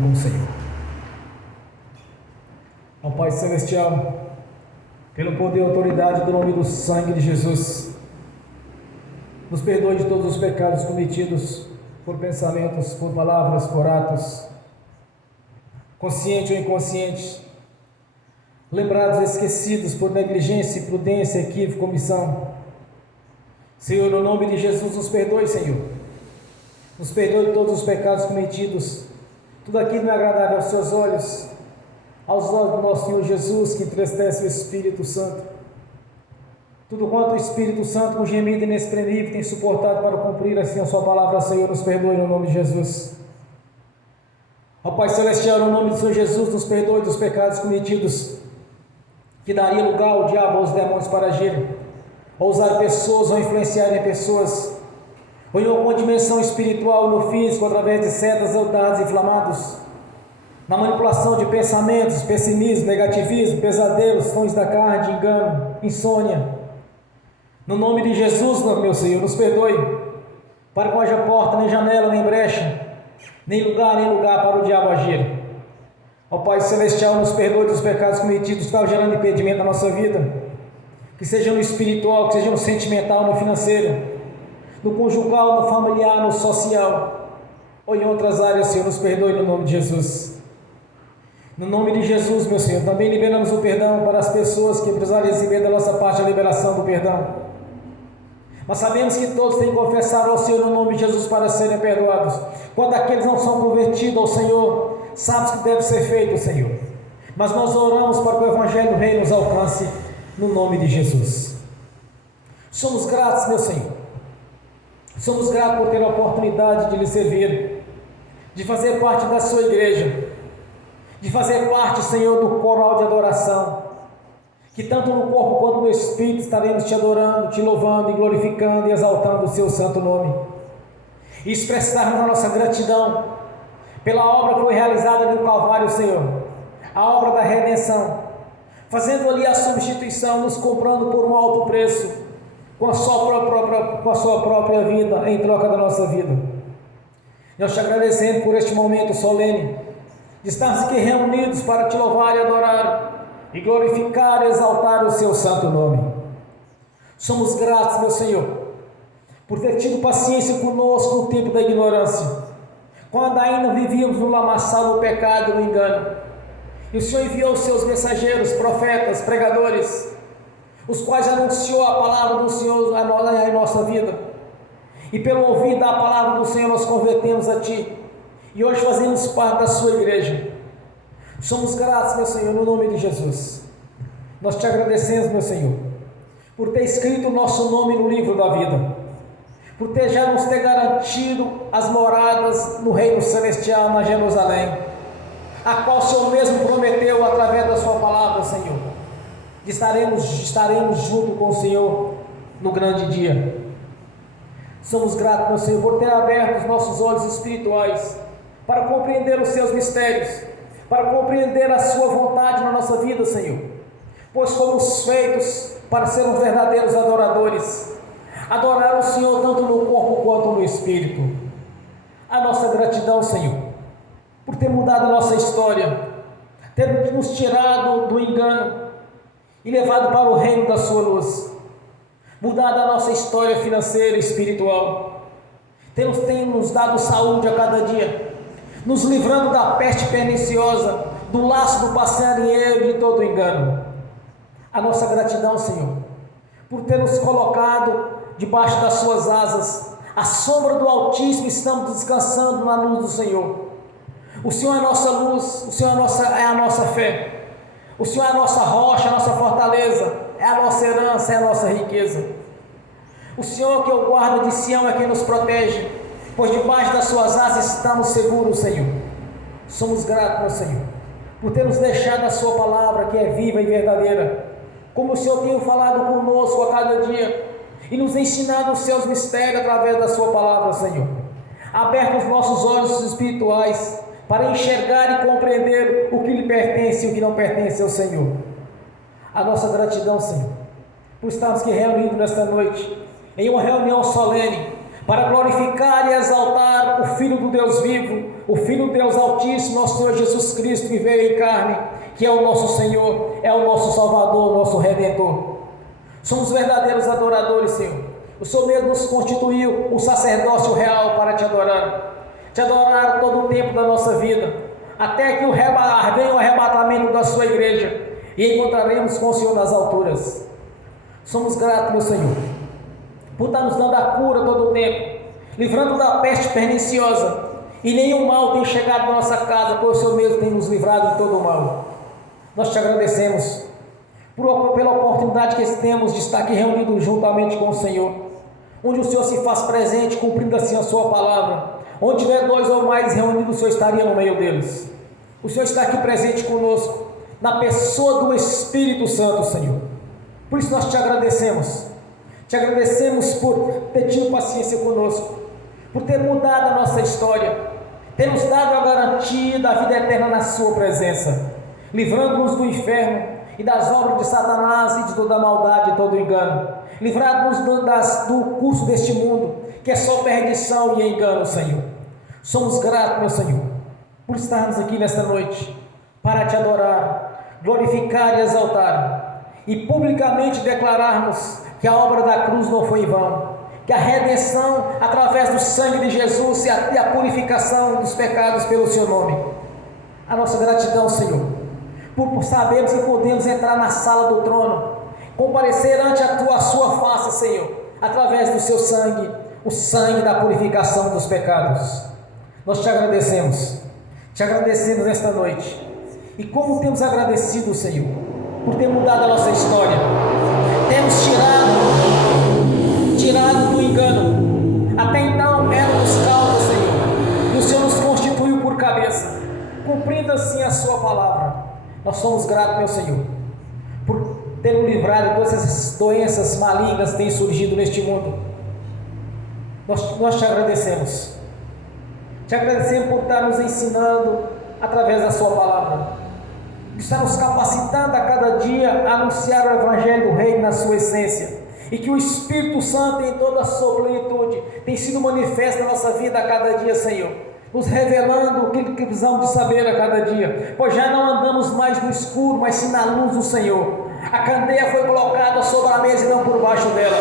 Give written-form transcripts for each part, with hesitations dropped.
com o Senhor. Ó Pai Celestial, pelo poder e autoridade do nome do sangue de Jesus, nos perdoe de todos os pecados cometidos por pensamentos, por palavras, por atos, consciente ou inconsciente, lembrados ou esquecidos por negligência, imprudência, equívoco, omissão. Senhor, no nome de Jesus, nos perdoe, Senhor. Nos perdoe de todos os pecados cometidos, tudo aquilo não é agradável aos seus olhos, aos olhos do nosso Senhor Jesus, que entristece o Espírito Santo. Tudo quanto o Espírito Santo, com gemido inexprimível, tem suportado para cumprir assim a sua palavra, Senhor, nos perdoe no nome de Jesus. Ó Pai Celestial, no nome do Senhor Jesus, nos perdoe dos pecados cometidos, que daria lugar ao diabo, aos demônios para agirem, ou usar pessoas, ou influenciarem pessoas, ou em alguma dimensão espiritual, no físico, através de setas ou dardos inflamados, na manipulação de pensamentos, pessimismo, negativismo, pesadelos, sonhos da carne, de engano, insônia. No nome de Jesus, meu Senhor, nos perdoe, para que não haja porta, nem janela, nem brecha, nem lugar para o diabo agir. Ó Pai Celestial, nos perdoe dos pecados cometidos que estavam gerando impedimento na nossa vida, que seja no espiritual, que seja no sentimental, no financeiro, no conjugal, no familiar, no social, ou em outras áreas, Senhor, nos perdoe no nome de Jesus. No nome de Jesus, meu Senhor, também liberamos o perdão para as pessoas que precisarem receber da nossa parte a liberação do perdão. Mas sabemos que todos têm que confessar ao Senhor no nome de Jesus para serem perdoados. Quando aqueles não são convertidos ao Senhor, sabes que deve ser feito, Senhor. Mas nós oramos para que o Evangelho do Reino nos alcance no nome de Jesus. Somos gratos, meu Senhor. Somos gratos por ter a oportunidade de lhe servir, de fazer parte da sua igreja, de fazer parte, Senhor, do coral de adoração, que tanto no corpo quanto no espírito estaremos te adorando, te louvando e glorificando e exaltando o seu santo nome, e expressarmos a nossa gratidão pela obra que foi realizada no Calvário, Senhor, a obra da redenção, fazendo ali a substituição, nos comprando por um alto preço, com a sua própria vida, em troca da nossa vida. Nós te agradecemos por este momento solene, de estarmos aqui reunidos para te louvar e adorar, e glorificar e exaltar o seu santo nome. Somos gratos, meu Senhor, por ter tido paciência conosco no tempo da ignorância, quando ainda vivíamos no lamaçal do pecado e do engano, e o Senhor enviou os seus mensageiros, profetas, pregadores, os quais anunciou a palavra do Senhor em nossa vida, e pelo ouvir da palavra do Senhor nós convertemos a Ti, e hoje fazemos parte da sua igreja. Somos gratos, meu Senhor, no nome de Jesus. Nós te agradecemos, meu Senhor, por ter escrito o nosso nome no livro da vida, por ter já nos ter garantido as moradas no reino celestial, na Jerusalém, a qual o Senhor mesmo prometeu através da sua palavra, Senhor, de estaremos junto com o Senhor no grande dia. Somos gratos, meu Senhor, por ter aberto os nossos olhos espirituais para compreender os seus mistérios, para compreender a sua vontade na nossa vida, Senhor, pois fomos feitos para sermos verdadeiros adoradores, adorar o Senhor tanto no corpo quanto no espírito. A nossa gratidão, Senhor, por ter mudado a nossa história, ter nos tirado do engano e levado para o reino da sua luz, mudado a nossa história financeira e espiritual, tem nos dado saúde a cada dia, nos livrando da peste perniciosa, do laço do passarinheiro e de todo engano. A nossa gratidão, Senhor, por ter nos colocado debaixo das suas asas, à sombra do Altíssimo, estamos descansando na luz do Senhor. O Senhor é a nossa luz, o Senhor é a nossa fé, o Senhor é a nossa rocha, a nossa fortaleza, é a nossa herança, é a nossa riqueza. O Senhor, que é o guarda de Sião, é quem nos protege, pois debaixo das suas asas estamos seguros, Senhor. Somos gratos, meu Senhor, por ter nos deixado a sua palavra, que é viva e verdadeira, como o Senhor tem falado conosco a cada dia, e nos ensinado os seus mistérios através da sua palavra, Senhor. Aberto os nossos olhos espirituais, para enxergar e compreender o que lhe pertence e o que não pertence ao Senhor. A nossa gratidão, Senhor, por estarmos aqui reunidos nesta noite, em uma reunião solene, para glorificar e exaltar o Filho do Deus vivo, o Filho do Deus Altíssimo, nosso Senhor Jesus Cristo, que veio em carne, que é o nosso Senhor, é o nosso Salvador, o nosso Redentor. Somos verdadeiros adoradores, Senhor. O Senhor mesmo nos constituiu um sacerdócio real para te adorar todo o tempo da nossa vida, até que venha o arrebatamento da sua igreja e encontraremos com o Senhor nas alturas. Somos gratos, meu Senhor, por estar nos dando a cura todo o tempo, livrando da peste perniciosa, e nenhum mal tem chegado na nossa casa, pois o Senhor mesmo tem nos livrado de todo o mal. Nós te agradecemos pela oportunidade que temos de estar aqui reunidos juntamente com o Senhor, onde o Senhor se faz presente, cumprindo assim a sua palavra. Onde tiver 2 ou mais reunidos, o Senhor estaria no meio deles. O Senhor está aqui presente conosco, na pessoa do Espírito Santo, Senhor. Por isso nós te agradecemos. Te agradecemos por ter tido paciência conosco, por ter mudado a nossa história, ter nos dado a garantia da vida eterna na sua presença, livrando-nos do inferno e das obras de Satanás e de toda a maldade e todo o engano, livrando-nos do curso deste mundo, que é só perdição e engano, Senhor. Somos gratos, meu Senhor, por estarmos aqui nesta noite, para te adorar, glorificar e exaltar, e publicamente declararmos que a obra da cruz não foi em vão, que a redenção através do sangue de Jesus e a purificação dos pecados pelo seu nome. A nossa gratidão, Senhor, por sabermos que podemos entrar na sala do trono, comparecer ante a sua face, Senhor, através do seu sangue, o sangue da purificação dos pecados. Nós te agradecemos nesta noite, e como temos agradecido, Senhor, por ter mudado a nossa história, temos tirado do engano. Até então éramos cauda, Senhor, e o Senhor nos constituiu por cabeça, cumprindo assim a sua palavra. Nós somos gratos, meu Senhor, por ter nos livrado de todas essas doenças malignas que têm surgido neste mundo. Nós te agradecemos. Te agradecemos por estar nos ensinando através da sua palavra, está nos capacitando a cada dia a anunciar o Evangelho do Reino na sua essência, e que o Espírito Santo em toda a sua plenitude tem sido manifesto na nossa vida a cada dia, Senhor, nos revelando o que precisamos de saber a cada dia, pois já não andamos mais no escuro, mas sim na luz do Senhor. A candeia foi colocada sobre a mesa e não por baixo dela.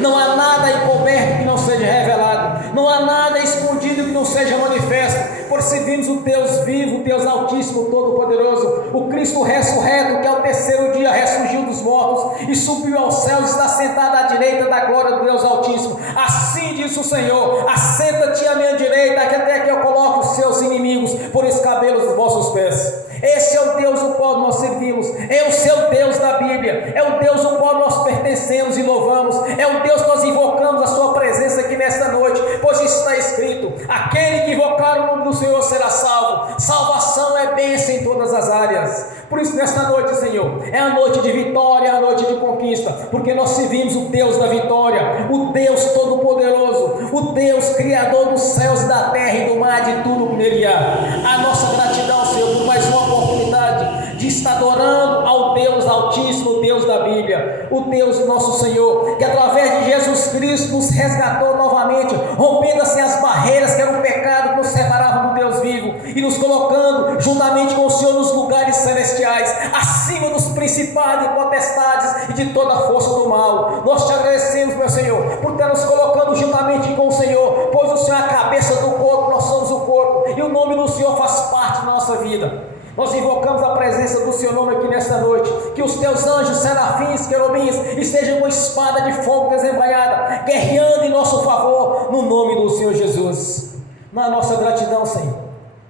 Não há nada encoberto que não seja revelado, não há nada escondido que não seja manifesto, por se vimos o Deus vivo, o Deus Altíssimo, Todo-Poderoso, o Cristo ressurreto, que ao terceiro dia ressurgiu dos mortos e subiu aos céus e está sentado à direita da glória do Deus Altíssimo. Assim diz o Senhor: assenta-te à minha direita, que até que eu coloque os seus inimigos por escabelos dos vossos pés. Esse é o Deus ao qual nós servimos, é o seu Deus da Bíblia, é o Deus ao qual nós pertencemos e louvamos, é o Deus que nós invocamos a sua presença aqui nesta noite, pois está escrito: aquele que invocar o nome do Senhor será salvo. Salvação é bênção em todas as áreas. Por isso nesta noite, Senhor, é a noite de vitória, é a noite de conquista, porque nós servimos o Deus da vitória, o Deus Todo-Poderoso, o Deus Criador dos céus e da terra e do mar, de tudo que nele há. A nossa gratidão, Senhor, por mais uma oportunidade de estar adorando ao Deus Altíssimo, o Deus da Bíblia, o Deus nosso Senhor, que através de Jesus Cristo nos resgatou novamente, rompendo assim as barreiras que eram o pecado que nos separava do Deus vivo, e nos colocando juntamente com o Senhor nos lugares celestiais, acima dos principados e potestades e de toda a força do mal. Nós te agradecemos, meu Senhor, por estar nos colocando juntamente com o Senhor, pois o Senhor é a cabeça do corpo, nós somos o corpo, e o nome do Senhor faz parte da nossa vida. Nós invocamos a presença do Seu nome aqui nesta noite, que os teus anjos, serafins, querubins, estejam com espada de fogo desembainhada, guerreando em nosso favor, no nome do Senhor Jesus. Na nossa gratidão, Senhor,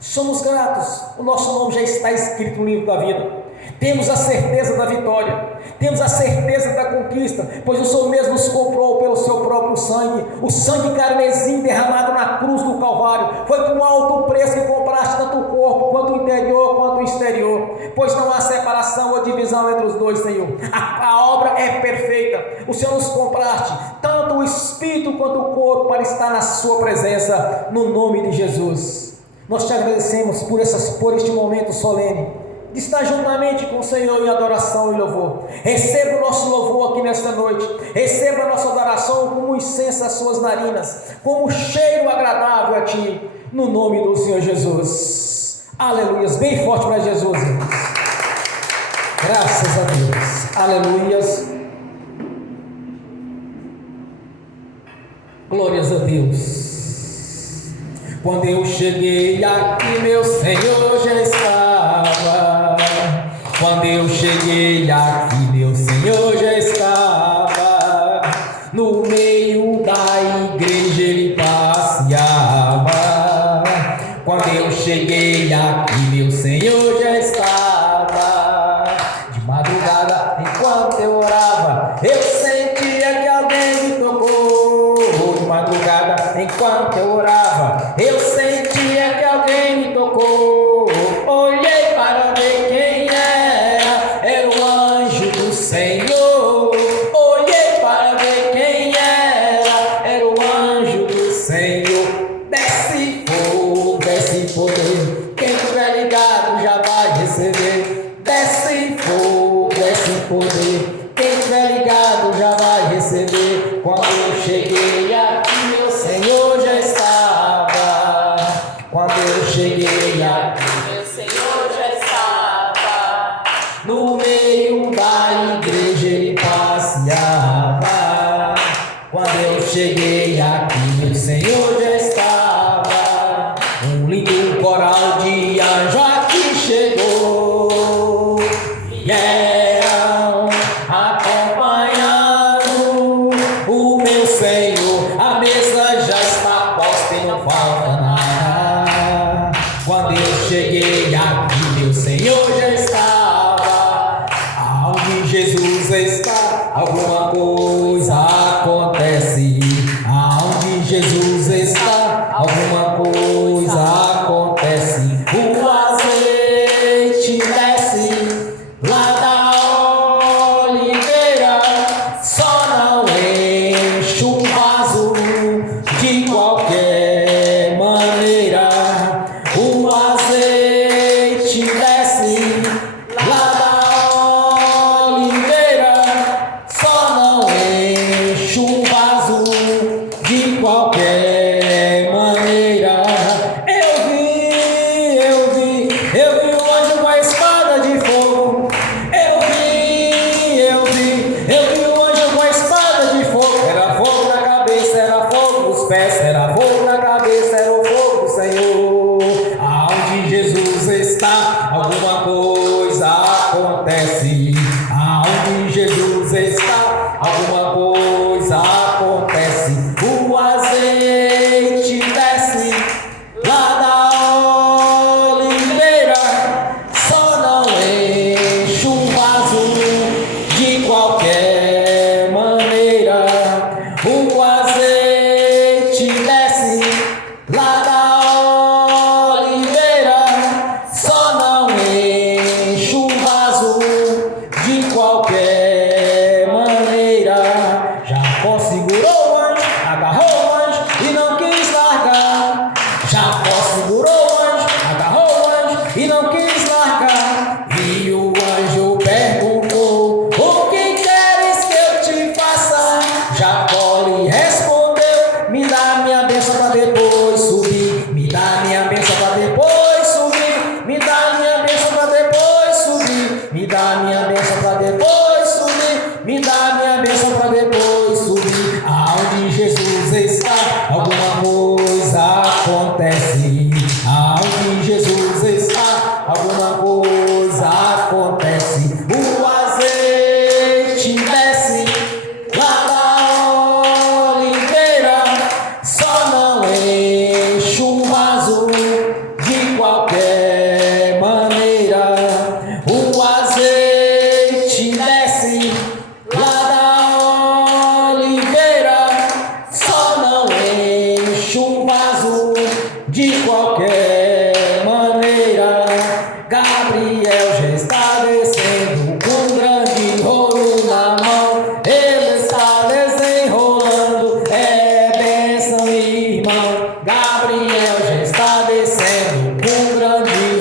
somos gratos, o nosso nome já está escrito no livro da vida, temos a certeza da vitória, temos a certeza da conquista, pois o Senhor mesmo nos comprou pelo seu próprio sangue, o sangue carmesim derramado na cruz do Calvário, foi com alto preço que compraste tanto o corpo, quanto o interior, quanto o exterior, pois não há separação ou divisão entre os dois, Senhor, a obra é perfeita, o Senhor nos compraste, tanto o Espírito quanto o corpo, para estar na sua presença, no nome de Jesus. Nós te agradecemos por este momento solene, de estar juntamente com o Senhor em adoração e louvor. Receba o nosso louvor aqui nesta noite, receba a nossa adoração como incenso às suas narinas, como cheiro agradável a Ti, no nome do Senhor Jesus. Aleluias, bem forte para Jesus, irmãos. Graças a Deus, aleluias, glórias a Deus. Quando eu cheguei aqui, meu Senhor já estava. Quando eu cheguei aqui, meu Senhor já estava. No meio da igreja ele passeava. Quando eu cheguei aqui, meu Senhor já estava. De madrugada, enquanto eu orava, eu sentia que alguém me tocou. De madrugada, enquanto eu orava, eu sentia que alguém me tocou. Olhei para ver quem era o anjo do Senhor. Olhei para ver quem era o anjo do Senhor. Desce fogo, desce poder, quem tiver ligado já vai receber. Desce fogo, desce poder, quem tiver ligado já vai receber. Quando eu cheguei aqui, meu Senhor já estava. Quando eu cheguei aqui, meu Senhor já estava. No meio da igreja ele passeava. Quando eu cheguei aqui, meu Senhor já estava. Um lindo coral de anjo aqui chegou. Vieram acompanhando o meu Senhor. A mesa já está posta e não falta nada. Quando eu cheguei aqui, meu Senhor já estava. Aonde Jesus está, alguma coisa acontece. Aonde Jesus está, alguma coisa acontece. O azeite desce lá da oliveira, só não enche o vaso de qualquer maneira. O azeite desce lá da oliveira, só não enche o vaso de qualquer maneira. Eu vi o anjo com a espada de fogo. Eu vi o anjo com a espada de fogo. Era fogo na cabeça, era fogo nos pés, era fogo na cabeça, era o fogo do Senhor. Aonde Jesus está, alguma coisa acontece. Aonde Jesus está, alguma coisa acontece. O azeite desce lá da oliveira, só não enche um vaso de qualquer maneira. O azeite desce lá da oliveira, só não enche um vaso de qualquer maneira. Jacó segurou o anjo, agarrou o anjo e não quis largar. Jacó segurou o anjo, agarrou o anjo e não quis largar. E o anjo perguntou: o que queres que eu te faça? Jacó lhe respondeu: me dá minha bênção para depois subir. Me dá minha bênção para depois subir. Me dá minha bênção para depois subir. Me dá minha bênção para depois subir. Me dá minha bênção para depois subir. Aonde Jesus está, alguma coisa acontece. Aonde Jesus está, alguma coisa acontece. O azeite desce lá da oliveira, só não enche um vaso de qualquer maneira. O azeite desce lá da oliveira, só não enche um vaso de qualquer maneira. Gabriel já está descendo com um grande rolo na mão. Ele está desenrolando, é bênção, irmão. Gabriel já está descendo com um grande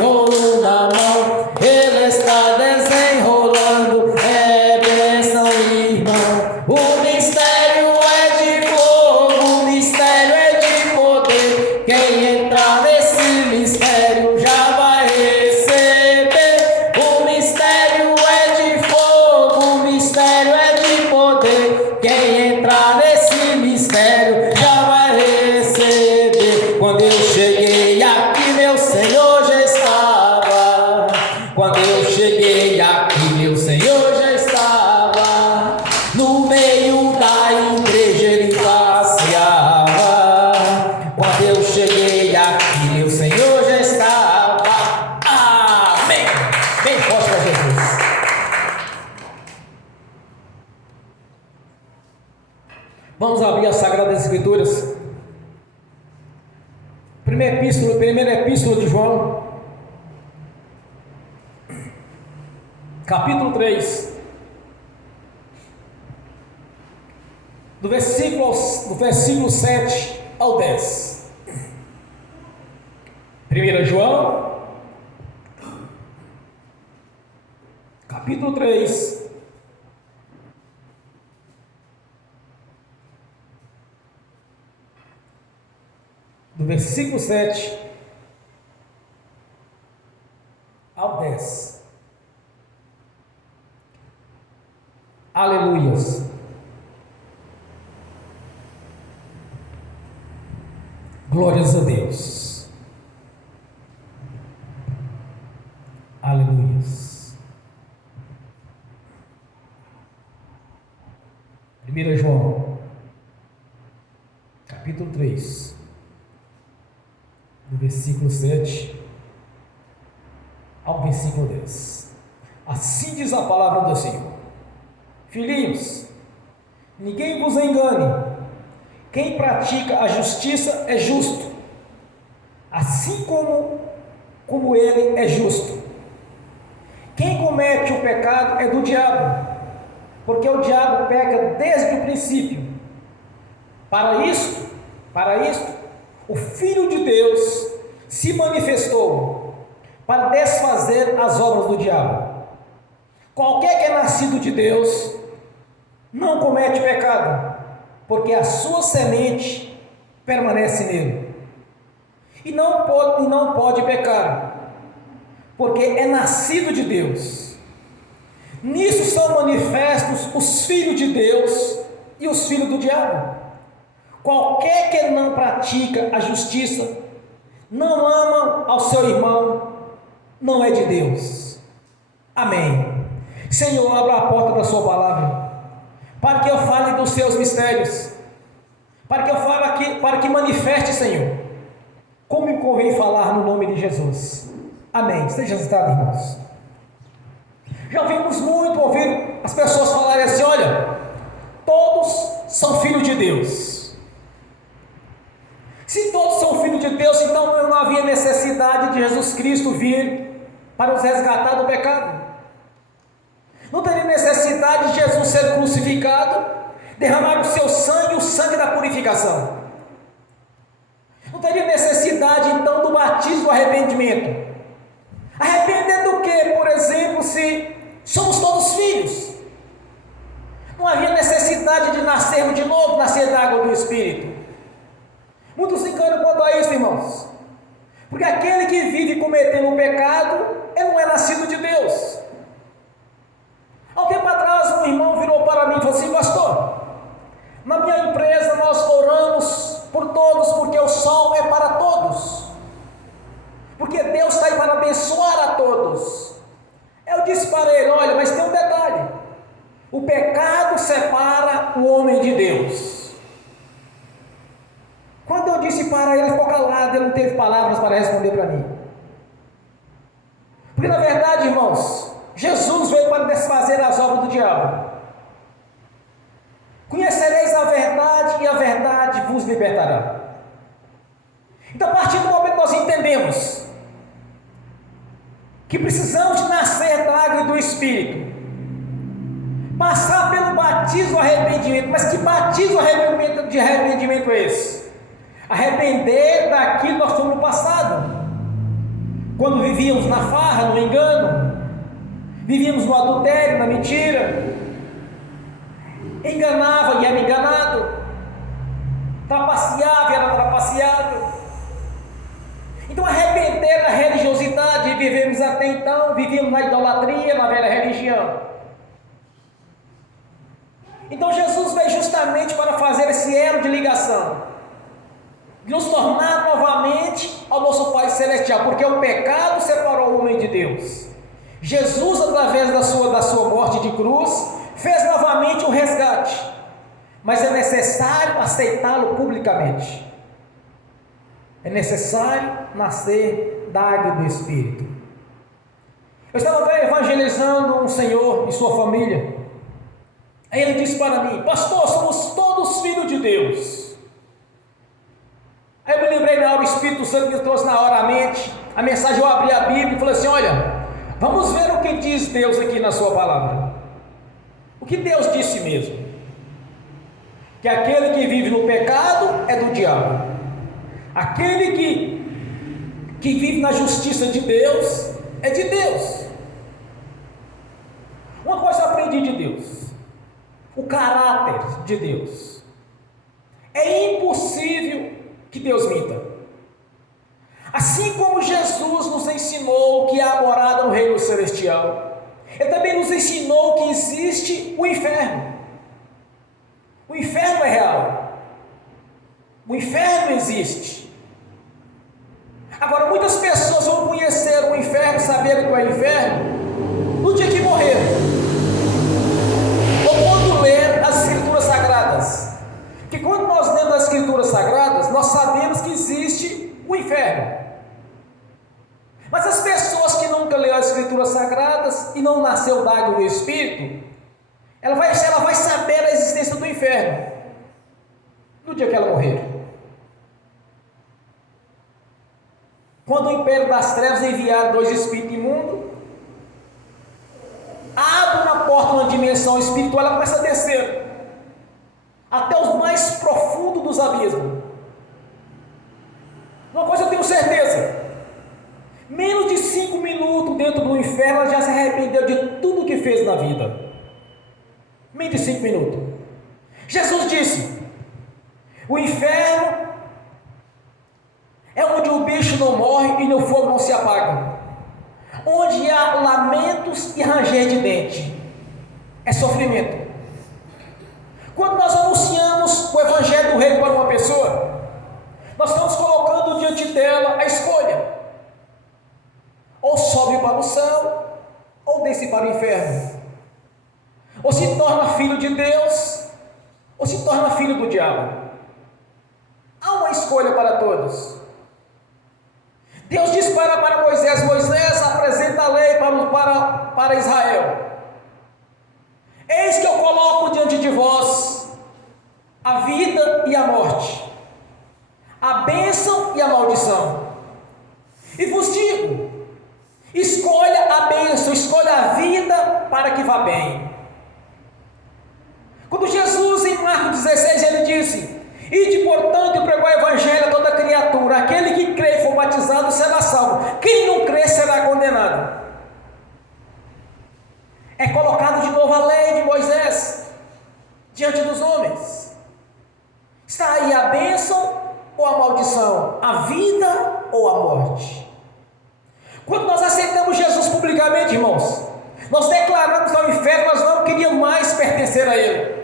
Vamos abrir as Sagradas Escrituras. Primeira epístola de João, capítulo 3, do versículo 7 ao 10. 1 João, capítulo 3, do versículo 7 ao 10. Aleluias. Glórias a Deus. Aleluias. 1 João, capítulo 3, do versículo 7 ao versículo 10. Assim diz a palavra do Senhor: Filhinhos, ninguém vos engane. Quem pratica a justiça é justo, assim como ele é justo. Quem comete o pecado é do diabo, porque o diabo peca desde o princípio. Para isto, o Filho de Deus se manifestou para desfazer as obras do diabo. Qualquer que é nascido de Deus não comete pecado, porque a sua semente permanece nele. E não pode pecar, porque é nascido de Deus. Nisso são manifestos os filhos de Deus e os filhos do diabo. Qualquer que não pratica a justiça, não ama ao seu irmão, não é de Deus. Amém. Senhor, abra a porta da sua palavra, para que eu fale dos seus mistérios, para que manifeste, Senhor, como me convém falar no nome de Jesus. Amém. Esteja sentado, irmãos. Já ouvimos muito ouvir as pessoas falarem assim: olha, todos são filhos de Deus. Se todos são filhos de Deus, então não havia necessidade de Jesus Cristo vir para nos resgatar do pecado. Não teria necessidade de Jesus ser crucificado, derramar o seu sangue, o sangue da purificação. Não teria necessidade então do batismo do arrependimento. Arrepender do que, por exemplo, se somos todos filhos? Não havia necessidade de nascermos de novo, nascer da água do Espírito. Muitos se enganam quanto a isso, irmãos, porque aquele que vive cometendo o pecado, ele não é nascido de Deus. Há um tempo atrás, um irmão virou para mim e falou assim: pastor, na minha empresa nós oramos por todos, porque o sol é para todos, porque Deus está aí para abençoar a todos. Eu disse para ele: olha, mas tem um detalhe: o pecado separa o homem de Deus. Quando eu disse para ele, ele ficou calado, ele não teve palavras para responder para mim. Porque na verdade, irmãos, Jesus veio para desfazer as obras do diabo. Conhecereis a verdade e a verdade vos libertará. Então, a partir do momento que nós entendemos que precisamos de nascer da água e do Espírito, passar pelo batismo do arrependimento. Mas que batismo de arrependimento é esse? Arrepender daquilo que nós fomos no passado, quando vivíamos na farra, no engano, vivíamos no adultério, na mentira, enganava e era enganado, trapaceava e era trapaceado. Então, arrepender da religiosidade, e vivemos até então, vivíamos na idolatria, na velha religião. Então Jesus veio justamente para fazer esse elo de ligação, de nos tornar novamente ao nosso Pai Celestial, porque o pecado separou o homem de Deus. Jesus, através da sua morte de cruz, fez novamente um resgate, mas é necessário aceitá-lo publicamente. É necessário nascer da água do Espírito. Eu estava evangelizando um senhor e sua família Aí ele disse para mim: pastor, somos todos filhos de Deus. Aí eu me lembrei na hora, o Espírito Santo me trouxe na hora a mente, a mensagem, eu abri a Bíblia e falei assim: olha, vamos ver o que diz Deus aqui na sua palavra. O que Deus disse mesmo? Que aquele que vive no pecado é do diabo. Aquele que vive na justiça de Deus é de Deus. Uma coisa eu aprendi de Deus: o caráter de Deus. É impossível que Deus minta. Assim como Jesus nos ensinou que há morada no reino celestial, Ele também nos ensinou que existe o inferno. O inferno é real. O inferno existe. Agora, muitas pessoas vão conhecer o inferno, saber o que é o inferno, no dia que morrer, ou quando ler as Escrituras Sagradas. Porque quando nós lemos as Escrituras Sagradas, nós sabemos que existe o inferno. Mas as pessoas que nunca leram as Escrituras Sagradas e não nasceu da água do Espírito, ela vai saber a existência do inferno no dia que ela morrer. Quando o império das trevas enviar 2 espíritos imundos, abre uma porta, uma dimensão espiritual, ela começa a descer até os mais profundos dos abismos. Uma coisa eu tenho certeza: menos de 5 minutos dentro do inferno, ela já se arrependeu de tudo que fez na vida. Menos de 5 minutos. Jesus disse: o inferno é onde o bicho não morre e o fogo não se apaga, onde há lamentos e ranger de dente. É sofrimento. Quando nós anunciamos o evangelho do reino para uma pessoa, nós estamos colocando diante dela a escolha: ou sobe para o céu, ou desce para o inferno, ou se torna filho de Deus, ou se torna filho do diabo. Há uma escolha para todos. Deus disse para Moisés: Moisés, apresenta a lei para Israel. Eis que eu coloco diante de vós a vida e a morte, a bênção e a maldição. E vos digo: escolha a bênção, escolha a vida para que vá bem. Quando Jesus, em Marcos 16, ele disse: ide, portanto, e pregou o evangelho a toda criatura. Aquele que crê e for batizado será salvo. Quem não crê será condenado. É colocado de novo a lei de Moisés diante dos homens. Está aí a bênção ou a maldição, a vida ou a morte. Quando nós aceitamos Jesus publicamente, irmãos, nós declaramos ao inferno, nós não queríamos mais pertencer a ele.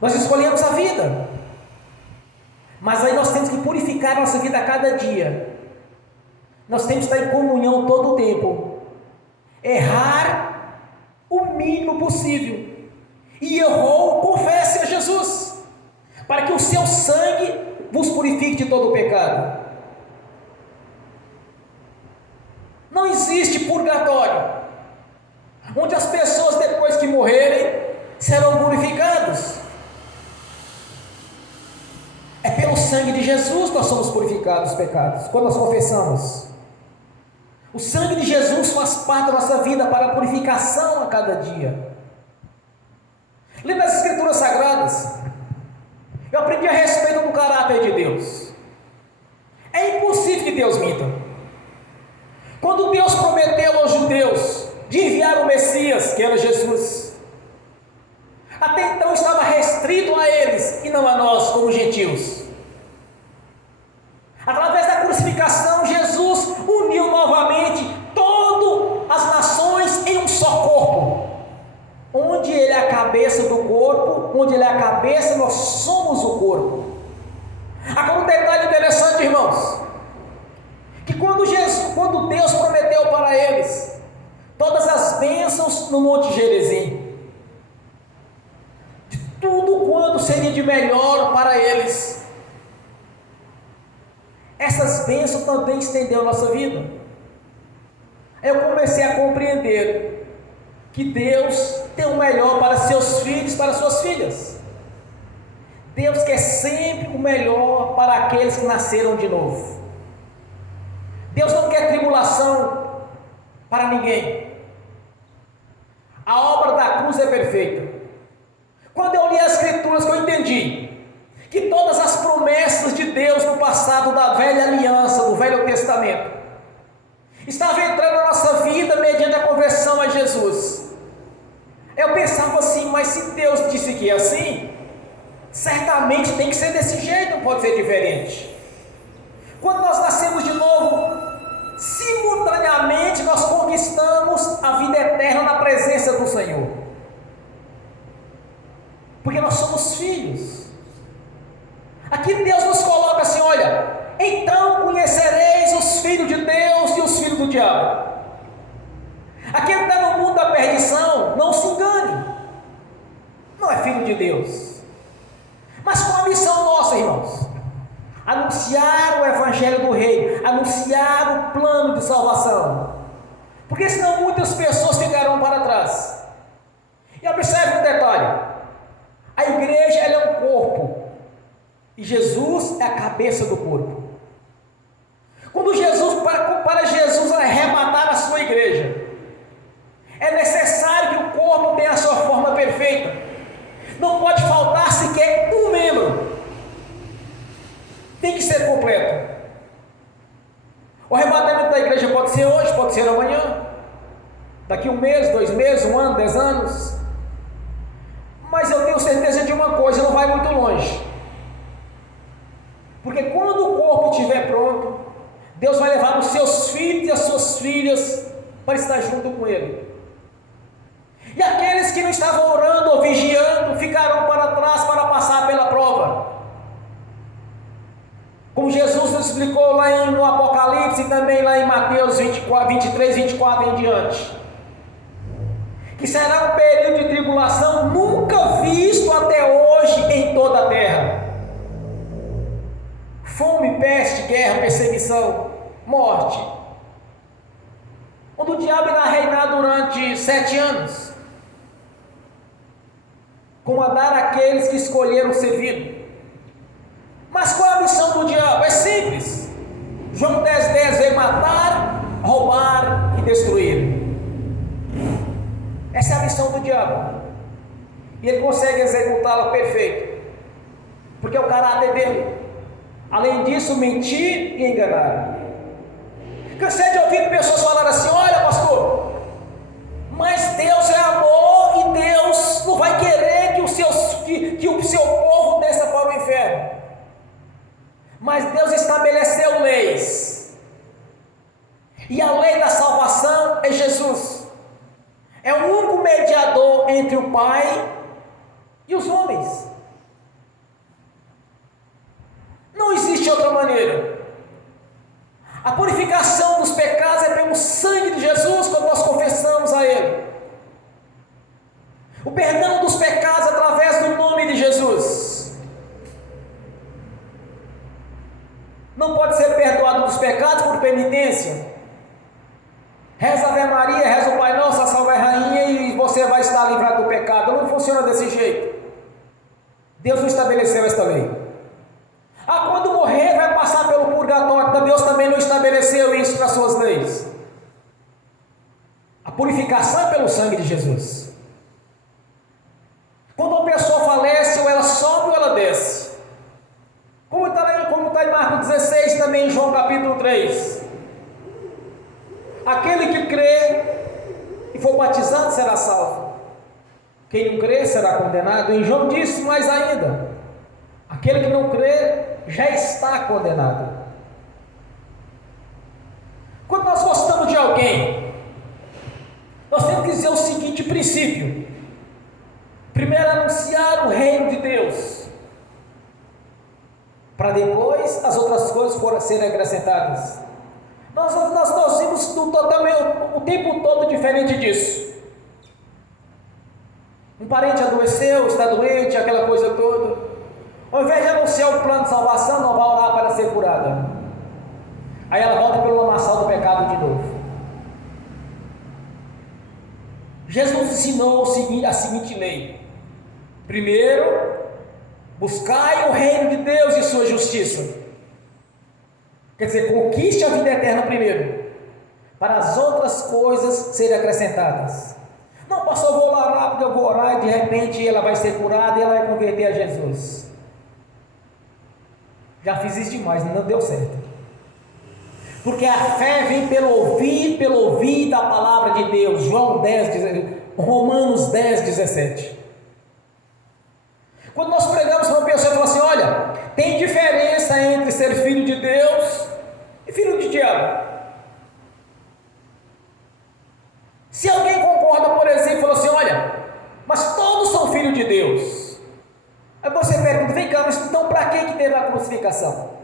Nós escolhemos a vida. Mas aí nós temos que purificar a nossa vida a cada dia. Nós temos que estar em comunhão todo o tempo. Errar o mínimo possível. E errou, confesse a Jesus, para que o seu sangue vos purifique de todo o pecado. Não existe purgatório, onde as pessoas, depois que morrerem, serão purificados. É pelo sangue de Jesus que nós somos purificados dos pecados, quando nós confessamos. O sangue de Jesus faz parte da nossa vida para a purificação a cada dia. Lendo as Escrituras Sagradas, eu aprendi a respeito do caráter de Deus. É impossível que Deus minta. Quando Deus prometeu aos judeus de enviar o Messias, que era Jesus, até então estava restrito a eles e não a nós como gentios. Através da crucificação, Jesus uniu novamente todas as nações em um só corpo. Onde Ele é a cabeça do corpo, onde Ele é a cabeça, nós somos o corpo. Agora um detalhe interessante, irmãos, que quando Deus prometeu para eles todas as bênçãos no Monte Gerizim, de tudo quanto seria de melhor para eles, essas bênçãos também estendeu a nossa vida. Eu comecei a compreender que Deus tem o melhor para seus filhos, para suas filhas. Deus quer sempre o melhor para aqueles que nasceram de novo. Deus não quer tribulação para ninguém. A obra da cruz é perfeita. Quando eu li as Escrituras, que eu entendi que todas as promessas de Deus no passado, da velha aliança, do Velho Testamento, estavam entrando na nossa vida mediante a conversão a Jesus. Eu pensava assim, mas se Deus disse que é assim, certamente tem que ser desse jeito, não pode ser diferente. Quando nós nascemos de novo, simultaneamente nós conquistamos a vida eterna na presença do Senhor, porque nós somos filhos. Aqui Deus nos coloca assim: olha, então conhecereis os filhos de Deus e os filhos do diabo. Aquele que está no mundo da perdição, não se engane, não é filho de Deus. Mas qual a missão nossa, irmãos? Anunciar o Evangelho do Rei, anunciar o plano de salvação, porque senão muitas pessoas ficarão para trás. E observe um detalhe: a igreja, ela é um corpo, e Jesus é a cabeça do corpo. Quando Jesus, para Jesus arrebatar a sua igreja, é necessário que o corpo tenha a sua forma perfeita. Não pode faltar sequer um membro. Tem que ser completo. O arrebatamento da igreja pode ser hoje, pode ser amanhã, daqui um mês, 2 meses, 1 ano, 10 anos. Mas eu tenho certeza de uma coisa: não vai muito longe. Porque quando o corpo estiver pronto, Deus vai levar os seus filhos e as suas filhas para estar junto com Ele. E aqueles que não estavam orando ou vigiando ficarão para trás para passar pela prova. Como Jesus nos explicou lá no Apocalipse e também lá em Mateus 23, 24 em diante, que será um período de tribulação nunca visto até hoje em toda a terra. Fome, peste, guerra, perseguição, morte, onde o diabo irá reinar durante 7 anos, comandar aqueles que escolheram servir. Mas qual é a missão do diabo? É simples. João 10,10 veio matar, roubar e destruir. Essa é a missão do diabo, e ele consegue executá-la perfeito, porque é o caráter dele. Além disso, mentir e enganar. Cansei de ouvir pessoas falar assim: olha, pastor, mas Deus é amor e Deus não vai querer que o seu povo desça para o inferno. Mas Deus estabeleceu leis, e a lei da salvação é Jesus. É o único mediador entre o Pai e os homens. Não existe outra maneira. A purificação dos pecados é pelo sangue de Jesus, quando nós confessamos a Ele. O perdão dos pecados através do nome de Jesus. Não pode ser perdoado dos pecados por penitência. Reza a Ave Maria, reza o Pai Nosso, a Salve a Rainha e você vai estar livrado do pecado. Não funciona desse jeito. Deus não estabeleceu esta lei. Quando morrer vai passar pelo purgatório. Deus também não estabeleceu isso para suas leis. A purificação é pelo sangue de Jesus. Quando uma pessoa falece, ou ela sobe ou ela desce. Como está em Marcos 16, também em João capítulo 3. Aquele que crê e for batizado será salvo. Quem não crê será condenado. E João disse mais ainda: aquele que não crê já está condenado. Quando nós gostamos de alguém, nós temos que dizer o seguinte princípio: primeiro anunciar o reino de Deus, para depois as outras coisas forem serem acrescentadas. Nós vimos o tempo todo diferente disso. Um parente adoeceu, está doente, aquela coisa toda. Ao invés de anunciar o plano de salvação, não vai orar para ser curada. Aí ela volta pelo lamaçal do pecado de novo. Jesus ensinou a seguinte lei: primeiro, buscai o reino de Deus e sua justiça. Quer dizer, conquiste a vida eterna primeiro, para as outras coisas serem acrescentadas. Não, pastor, eu vou orar porque eu vou orar e de repente ela vai ser curada e ela vai converter a Jesus. Já fiz isso demais, não deu certo. Porque a fé vem pelo ouvir da palavra de Deus. Romanos 10, 17. Quando nós pregamos para uma pessoa e falamos assim: olha, tem diferença entre ser filho de Deus e filho de diabo. Se alguém concorda, por exemplo, e falou assim: olha, mas todos são filhos de Deus. Aí você pergunta: vem cá, mas então para que teve a crucificação?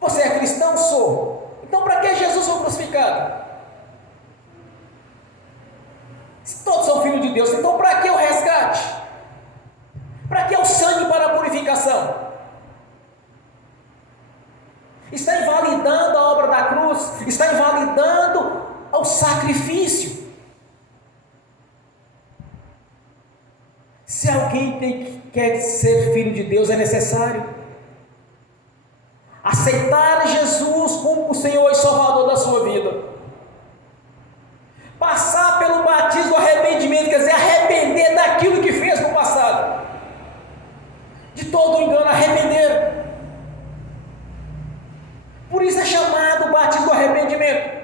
Você é cristão? Sou. Então para que Jesus foi crucificado? Se todos são filhos de Deus, então para que o resgate? Para que o sangue para a purificação? Está invalidando a obra da cruz, está invalidando o sacrifício. Se alguém quer ser filho de Deus, é necessário aceitar Jesus como o Senhor e Salvador da sua vida, passar pelo batismo do arrependimento, quer dizer, arrepender daquilo que fez no passado, de todo engano, arrepender. Por isso é chamado batismo do arrependimento.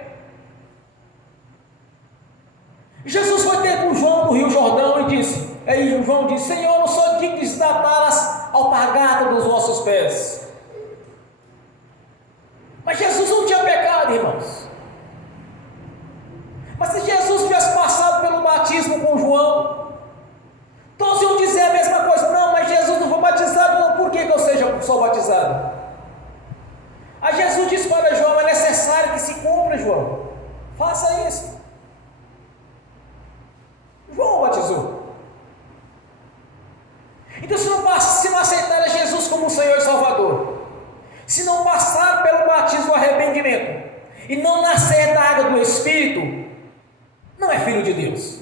Jesus foi ter com João no Rio Jordão e disse, aí João disse: Senhor, eu não sou digno de desatar as alpargatas dos vossos pés. Mas Jesus não tinha pecado, irmãos. Mas se Jesus tivesse passado pelo batismo com João, todos iam dizer a mesma coisa: não, mas Jesus não foi batizado, não, por que eu sou batizado? Aí Jesus disse para João: é necessário que se cumpra, João, faça isso. João batizou. Então, se não aceitar Jesus como Senhor e Salvador, se não passar pelo batismo do arrependimento e não nascer da água do Espírito, não é filho de Deus.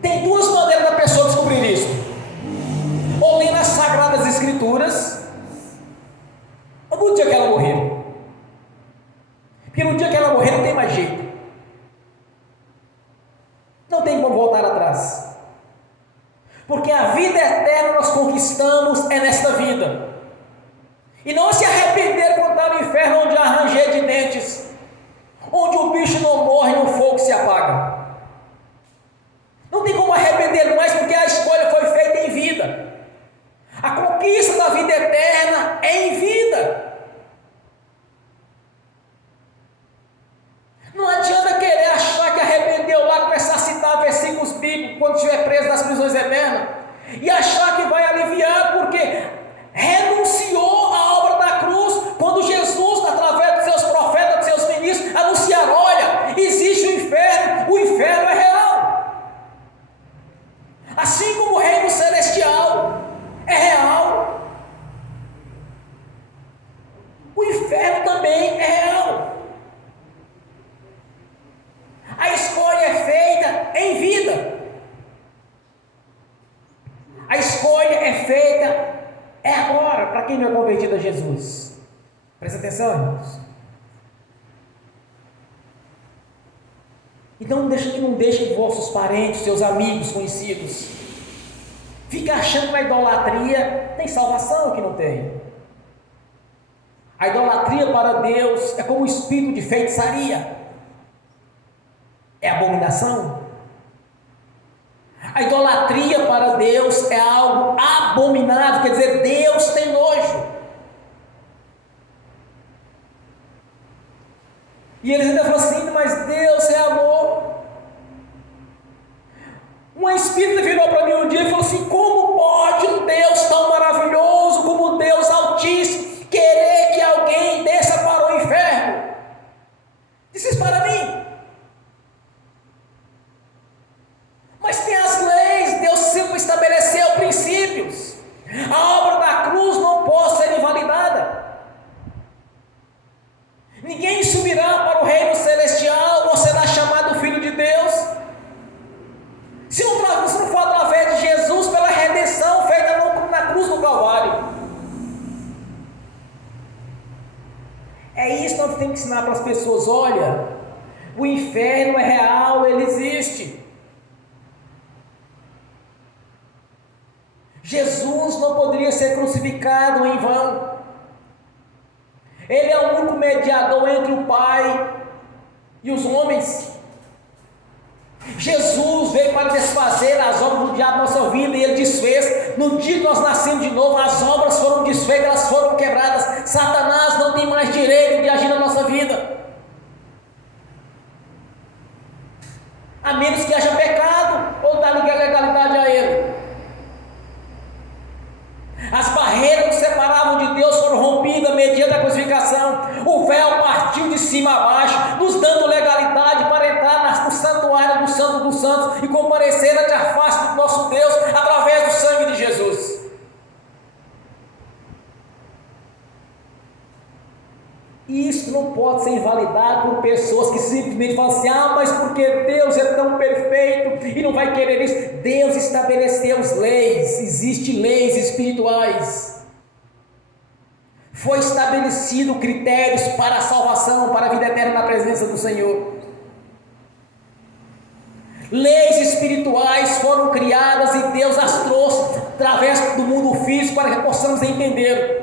Tem duas maneiras da pessoa descobrir isso: ou nem nas Sagradas Escrituras, ou no dia que ela morrer. Porque no dia que ela morrer não tem mais jeito, não tem como voltar atrás. Porque a vida eterna nós conquistamos é nesta vida. E não se arrepender quando está no inferno, onde há ranger de dentes, onde o bicho não morre, no fogo se apaga. Não tem como arrepender mais, porque a escolha foi feita em vida. A conquista da vida eterna é em vida. Não adianta querer achar que arrependeu lá, começar a citar versículos bíblicos quando estiver preso nas prisões eternas, e achar que vai aliviar, porque renunciou à obra da cruz, quando Jesus, através dos seus profetas, dos seus ministros, anunciaram: olha, existe o inferno é real. Assim como o reino celestial é real, o inferno também é real. A escolha é feita em vida. A escolha é feita agora, para quem não é convertido a Jesus. Presta atenção, irmãos. Então não deixe vossos parentes, seus amigos, conhecidos, fica achando que a idolatria tem salvação, que não tem. A idolatria para Deus é como o espírito de feitiçaria. É abominação. A idolatria para Deus é algo abominável, quer dizer, Deus tem nojo. E eles ainda falam assim: mas Deus é amor. Um espírito virou para mim um dia e falou assim: como pode um Deus tão maravilhoso como o Deus Altíssimo querer que alguém desça para o inferno? Disse isso para mim. Mas tem as leis, Deus sempre estabeleceu princípios. A obra da cruz não pode ser invalidada. Ninguém subirá para o reino É isso que nós temos que ensinar para as pessoas. Olha, o inferno é real, ele existe. Jesus não poderia ser crucificado em vão. Ele é o único mediador entre o Pai e os homens. Jesus veio para desfazer as obras do diabo na nossa vida, e ele desfez. No dia que nós nascemos de novo, as obras foram desfeitas, elas foram quebradas. Satanás não tem mais direito de agir na nossa vida, a menos que haja pecado ou dar legalidade a ele. As barreiras que separavam de Deus foram rompidas mediante a crucificação. O véu partiu de cima a baixo, nos dando legalidade para entrar no santuário do Santo dos Santos e comparecer ante a face do nosso Deus através do sangue de Jesus. Isso não pode ser invalidado por pessoas que simplesmente falam assim: ah, mas porque Deus é tão perfeito e não vai querer isso. Deus estabeleceu as leis, existem leis espirituais. Foi estabelecido critérios para a salvação, para a vida eterna na presença do Senhor. Leis espirituais foram criadas e Deus as trouxe através do mundo físico para que possamos entender.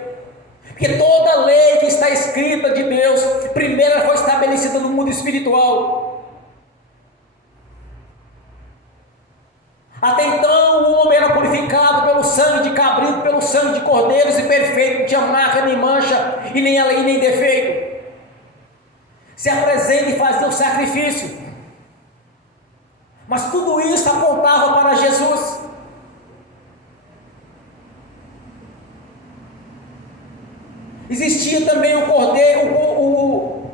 Porque toda lei que está escrita de Deus, primeiro foi estabelecida no mundo espiritual. Até então o homem era purificado pelo sangue de cabrito, pelo sangue de cordeiros, e perfeito, não tinha marca, nem mancha, e nem lei, nem defeito. Se apresenta e fazia o sacrifício. Mas tudo isso apontava para Jesus. Existia também o cordeiro,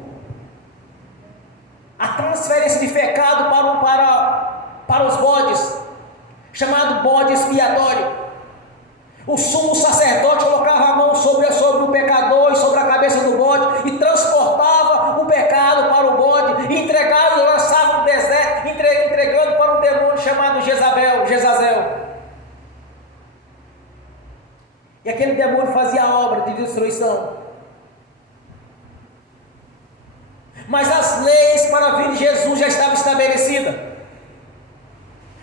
a transferência de pecado para os bodes, chamado bode expiatório. O sumo sacerdote colocava a mão sobre o pecador e sobre a cabeça do bode e transportava o pecado para o bode e entregava e lançava no deserto, entregando para um demônio chamado Jezazel. E aquele demônio fazia a obra de destruição. Mas as leis para a vida de Jesus já estavam estabelecidas.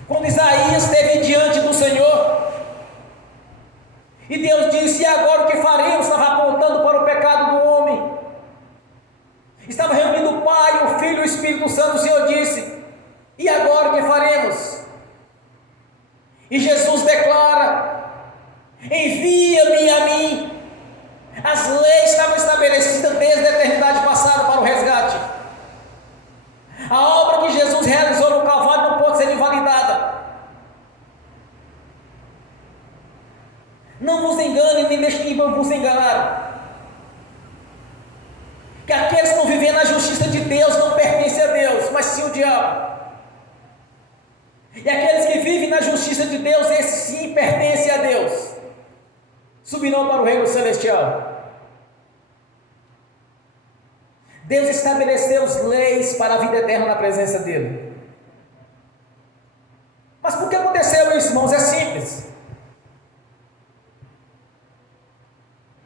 Quando Isaías esteve diante do Senhor, e Deus disse: e agora o que faremos? Estava apontando para o pecado do homem. Estava reunindo o Pai, o Filho e o Espírito Santo. O Senhor disse: e agora o que faremos? E Jesus declara: envia-me a mim. As leis estavam estabelecidas desde a eternidade passada para o resgate. A obra que Jesus realizou no Calvário não pode ser invalidada. Não vos engane, nem deixe que vos enganar. Que aqueles que estão vivendo na justiça de Deus não pertencem a Deus, mas sim o diabo. E aqueles que vivem na justiça de Deus, esses sim pertencem a Deus, subirão para o reino celestial. Deus estabeleceu as leis para a vida eterna na presença dele. Mas por que aconteceu isso, irmãos? É simples.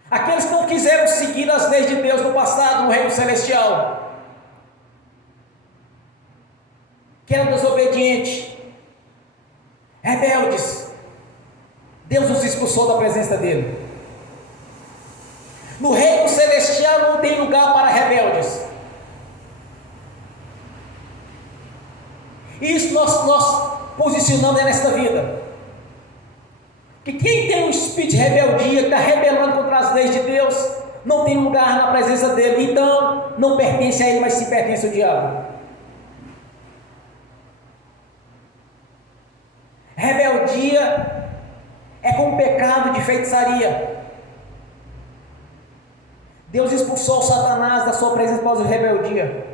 Aqueles que não quiseram seguir as leis de Deus no passado, no reino celestial, que eram desobedientes, rebeldes, Deus os expulsou da presença dele. No reino celestial não tem lugar para rebeldes. Isso nós posicionamos nesta vida. Que quem tem um espírito de rebeldia, que está rebelando contra as leis de Deus, não tem lugar na presença dele. Então não pertence a ele, mas se pertence ao diabo. Rebeldia é como pecado de feitiçaria. Deus expulsou Satanás da sua presença por causa de rebeldia.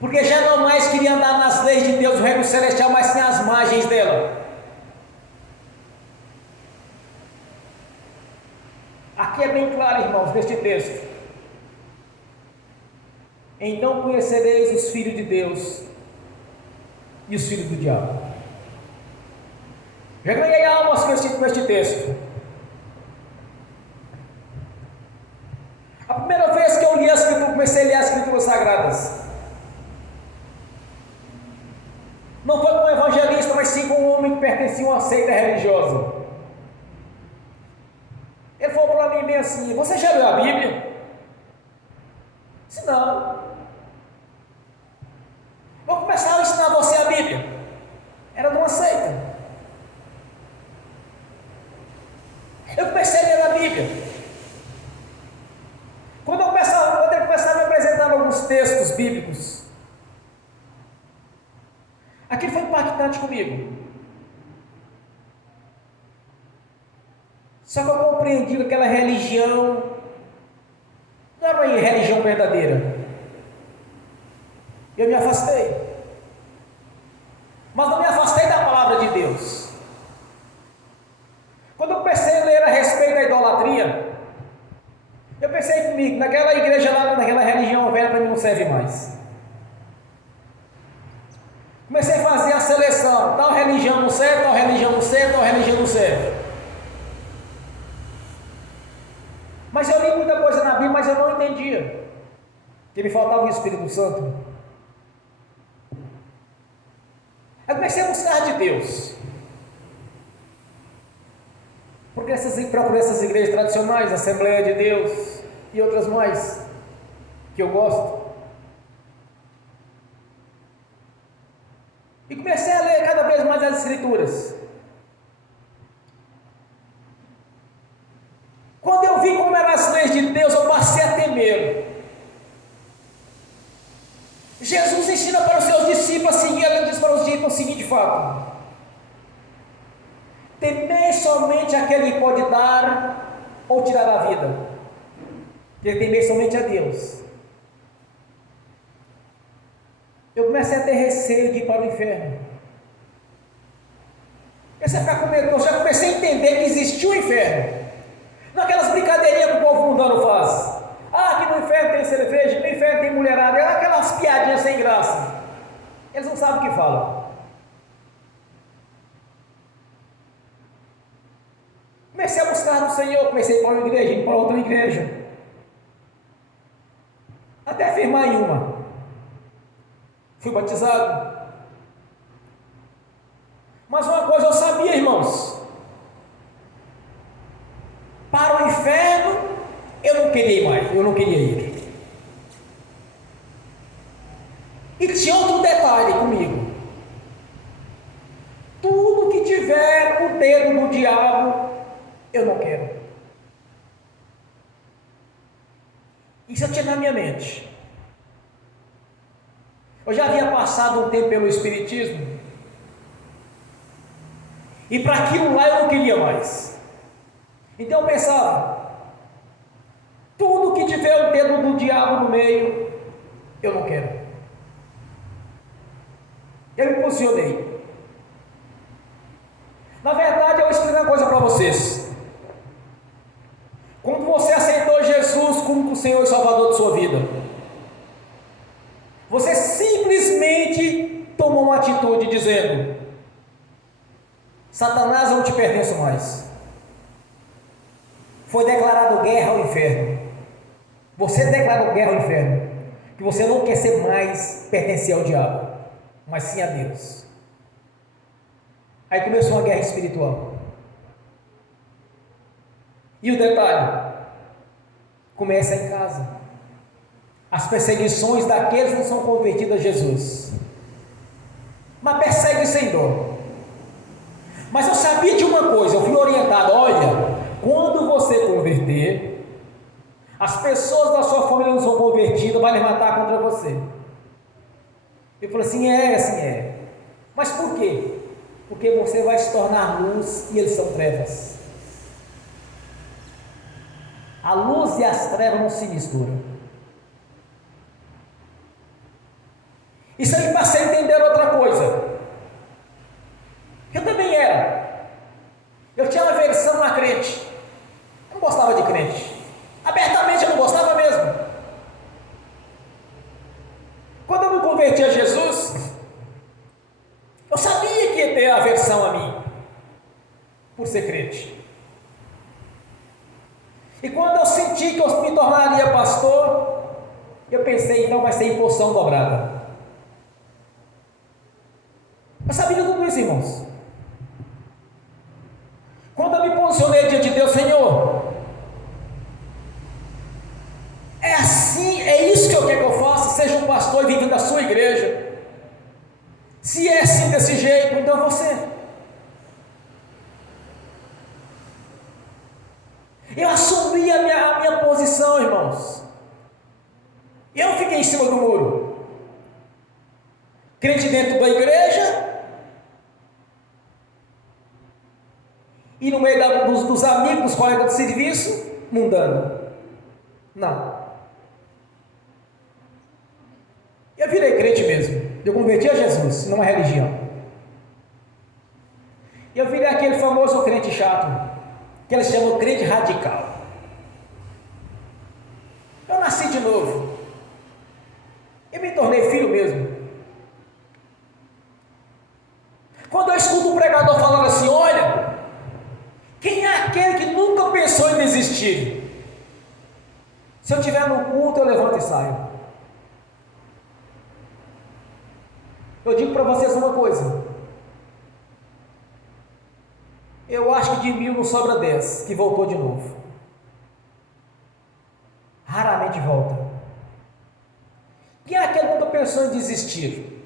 Porque já não mais queria andar nas leis de Deus, o reino celestial, mas sim às margens dela. Aqui é bem claro, irmãos, neste texto. Então conhecereis os filhos de Deus e os filhos do diabo. Já ganhei almas com este texto. A primeira vez comecei a ler as Escrituras Sagradas. Não foi com um evangelista, mas sim com um homem que pertencia a uma seita religiosa. Ele falou para mim bem assim: você já leu a Bíblia? Disse: não. Vou começar a ensinar você a Bíblia. Era de uma seita. Eu comecei a ler a Bíblia. Quando ele começava a me apresentar alguns textos bíblicos, aquilo foi impactante comigo. Só que eu compreendi que aquela religião não era uma religião verdadeira. Eu me afastei. Mas não me afastei da palavra de Deus. Quando eu comecei a ler a respeito da idolatria, eu pensei comigo, naquela igreja lá, naquela religião velha, para mim não serve mais. Comecei a fazer a seleção: tal religião não serve, tal religião não serve, tal religião não serve. Mas eu li muita coisa na Bíblia, mas eu não entendia, que me faltava o Espírito Santo. Eu comecei a buscar de Deus. Procurei essas igrejas tradicionais, Assembleia de Deus e outras mais, que eu gosto. E comecei a ler cada vez mais as Escrituras. Quando eu vi como eram as leis de Deus, eu passei a temer. Jesus ensina para os seus discípulos a seguir, ele diz para os discípulos o seguinte fato: temei somente aquele que pode dar ou tirar a vida. Temei somente a Deus. Eu comecei a ter receio de ir para o inferno. Comecei a ficar com medo. Eu já comecei a entender que existia o inferno. Não aquelas brincadeirinhas que o povo mundano faz. Aqui no inferno tem cerveja, no inferno tem mulherada. Aquelas piadinhas sem graça. Eles não sabem o que falam. Comecei a buscar no Senhor. Comecei a ir para uma igreja, ir para outra igreja, até firmar em uma. Fui batizado. Mas uma coisa eu sabia, irmãos: para o inferno eu não queria ir mais, eu não queria ir. E tinha outro detalhe comigo: tudo que tiver o dedo do diabo, eu não quero. Isso eu tinha na minha mente. Eu já havia passado um tempo pelo Espiritismo, e para aquilo lá eu não queria mais. Então eu pensava: tudo que tiver o dedo do diabo no meio, eu não quero. Eu me posicionei. Na verdade, eu vou explicar uma coisa para vocês. Quando você aceitou Jesus como o Senhor e Salvador de sua vida, você simplesmente tomou uma atitude dizendo: Satanás, eu não te pertenço mais. Foi declarado guerra ao inferno. Você declarou guerra ao inferno, que você não quer ser mais pertencer ao diabo, mas sim a Deus. Aí começou uma guerra espiritual. E o detalhe começa em casa. As perseguições daqueles que não são convertidos a Jesus, mas persegue sem dó. Mas eu sabia de uma coisa, eu fui orientado: olha, quando você converter, as pessoas da sua família não são convertidas, vai levantar contra você. Eu falei assim: assim é. Mas por quê? Porque você vai se tornar luz e eles são trevas. A luz e as trevas não se misturam. Isso aí passei a entender outra coisa. Eu também era. Eu tinha uma aversão a crente. Eu não gostava de crente. Abertamente eu não gostava mesmo. Quando eu me converti a Jesus, eu sabia que ia ter aversão a mim, por ser crente. E quando eu senti que eu me tornaria pastor, Eu pensei, então vai ser em porção dobrada. Mas sabia tudo isso, irmãos? Quando eu me posicionei diante de Deus, Senhor, é assim, é isso que eu quero que eu faça, seja um pastor e viva da sua igreja. Se é assim desse jeito, então você. Eu assumi a minha posição, irmãos. Eu não fiquei em cima do muro. Crente dentro da igreja. E no meio dos amigos, dos colegas de serviço, mundano. Não. Eu virei crente mesmo. Eu converti a Jesus, não a religião. E eu virei aquele famoso crente chato, que eles chamam crente radical. Eu nasci de novo. Eu me tornei filho mesmo. Quando eu escuto um pregador falando assim, olha, quem é aquele que nunca pensou em desistir? Se eu estiver no culto, eu levanto e saio. Eu digo para vocês uma coisa. Eu acho que de 1000 não sobra 10 que voltou de novo. Raramente volta. Quem é aquele que nunca pensou em desistir?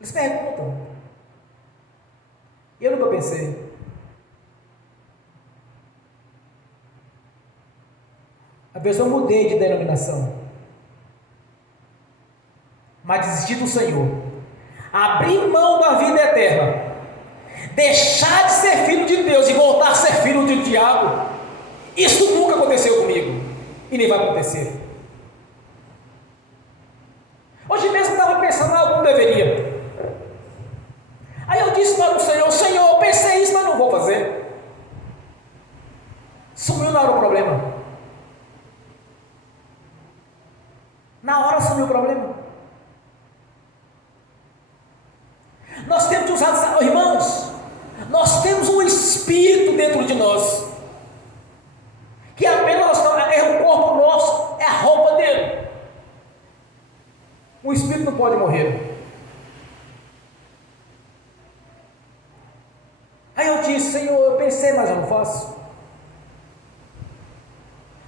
Eles perguntam. Eu nunca pensei. A vez eu mudei de denominação, mas desisti do Senhor. Abrir mão da vida eterna. Deixar de ser filho de Deus e voltar a ser filho do diabo. Isso nunca aconteceu comigo. E nem vai acontecer. Hoje mesmo eu estava pensando algo que não deveria. Aí eu disse para o Senhor, Senhor, eu pensei isso, mas não vou fazer. Sumiu na hora o problema. Na hora sumiu o problema. Nós temos que usar, irmãos, nós temos um espírito dentro de nós, que apenas é o corpo nosso, é a roupa dele. O espírito não pode morrer. Aí eu disse, Senhor, eu pensei, mas eu não faço.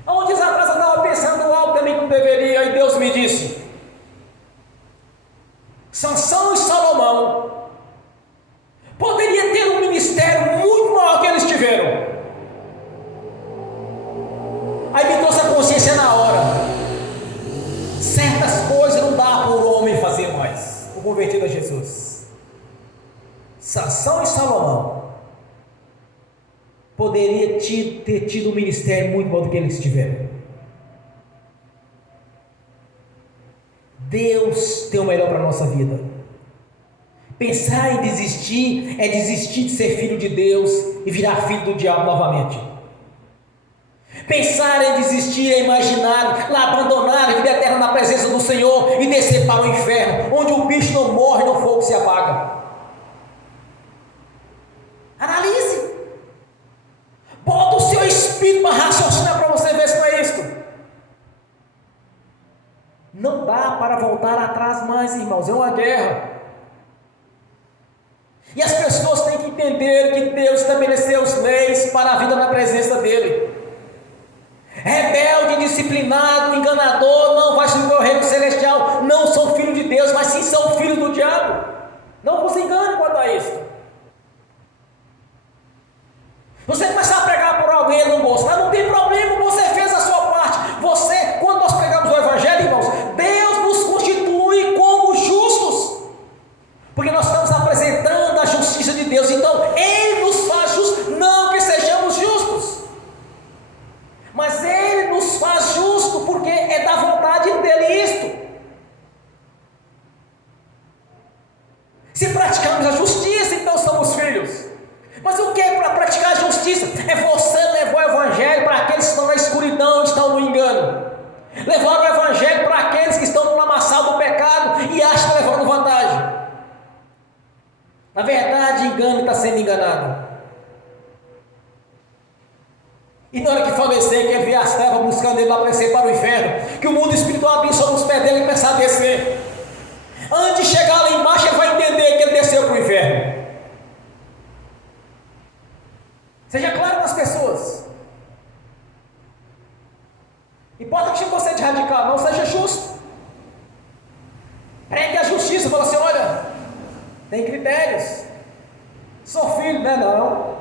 Há um dia atrás eu estava pensando algo também que não deveria, e Deus me disse, Sansão e Salomão poderia ter um ministério muito maior que eles tiveram. Aí me trouxe a consciência na hora. Certas coisas não dá para o homem fazer mais. O convertido a Jesus. Sansão e Salomão poderia ter tido um ministério muito maior do que eles tiveram. Deus tem o melhor para a nossa vida. Pensar em desistir é desistir de ser filho de Deus e virar filho do diabo novamente. Pensar em desistir é imaginar, lá abandonar a vida eterna na presença do Senhor e descer para o inferno, onde o bicho não morre, no fogo se apaga. Analise. Bota o seu espírito para raciocinar para você ver se não é isto. Não dá para voltar atrás mais, irmãos, é uma guerra. E as pessoas têm que entender que Deus estabeleceu as leis para a vida na presença dEle. Rebelde, indisciplinado, enganador, não vai subir ao reino celestial. Não são filhos de Deus, mas sim são filhos do diabo. Não vos engane quanto a isso. Você começar a pregar por alguém e não gostar, não tem problema, você fez a sua parte. Quando nós pregamos o Evangelho, irmãos, Deus nos constitui como justos, porque nós estamos apresentando a justiça de Deus. Então Ele nos faz justos, não que sejamos justos, mas Ele nos faz justos porque é da vontade dEle isto. Se praticamos a justiça, então somos filhos. Mas o que é para praticar a justiça? É você levar o Evangelho para aqueles que estão na escuridão, estão no engano. Levar o Evangelho para aqueles que estão no lamaçal do pecado e acham que estão levando vantagem. Na verdade, engano e está sendo enganado. E na hora que falecer, quer ver as trevas buscando ele para descer para o inferno. que o mundo espiritual abrir sobre os pés dele e começar a descer. Antes de chegar lá embaixo, ele vai entender que ele desceu para o inferno. Seja claro com as pessoas. Importa que você de radical, não seja justo. Pregue a justiça, fala assim: olha, tem critérios. Sou filho, né? Não.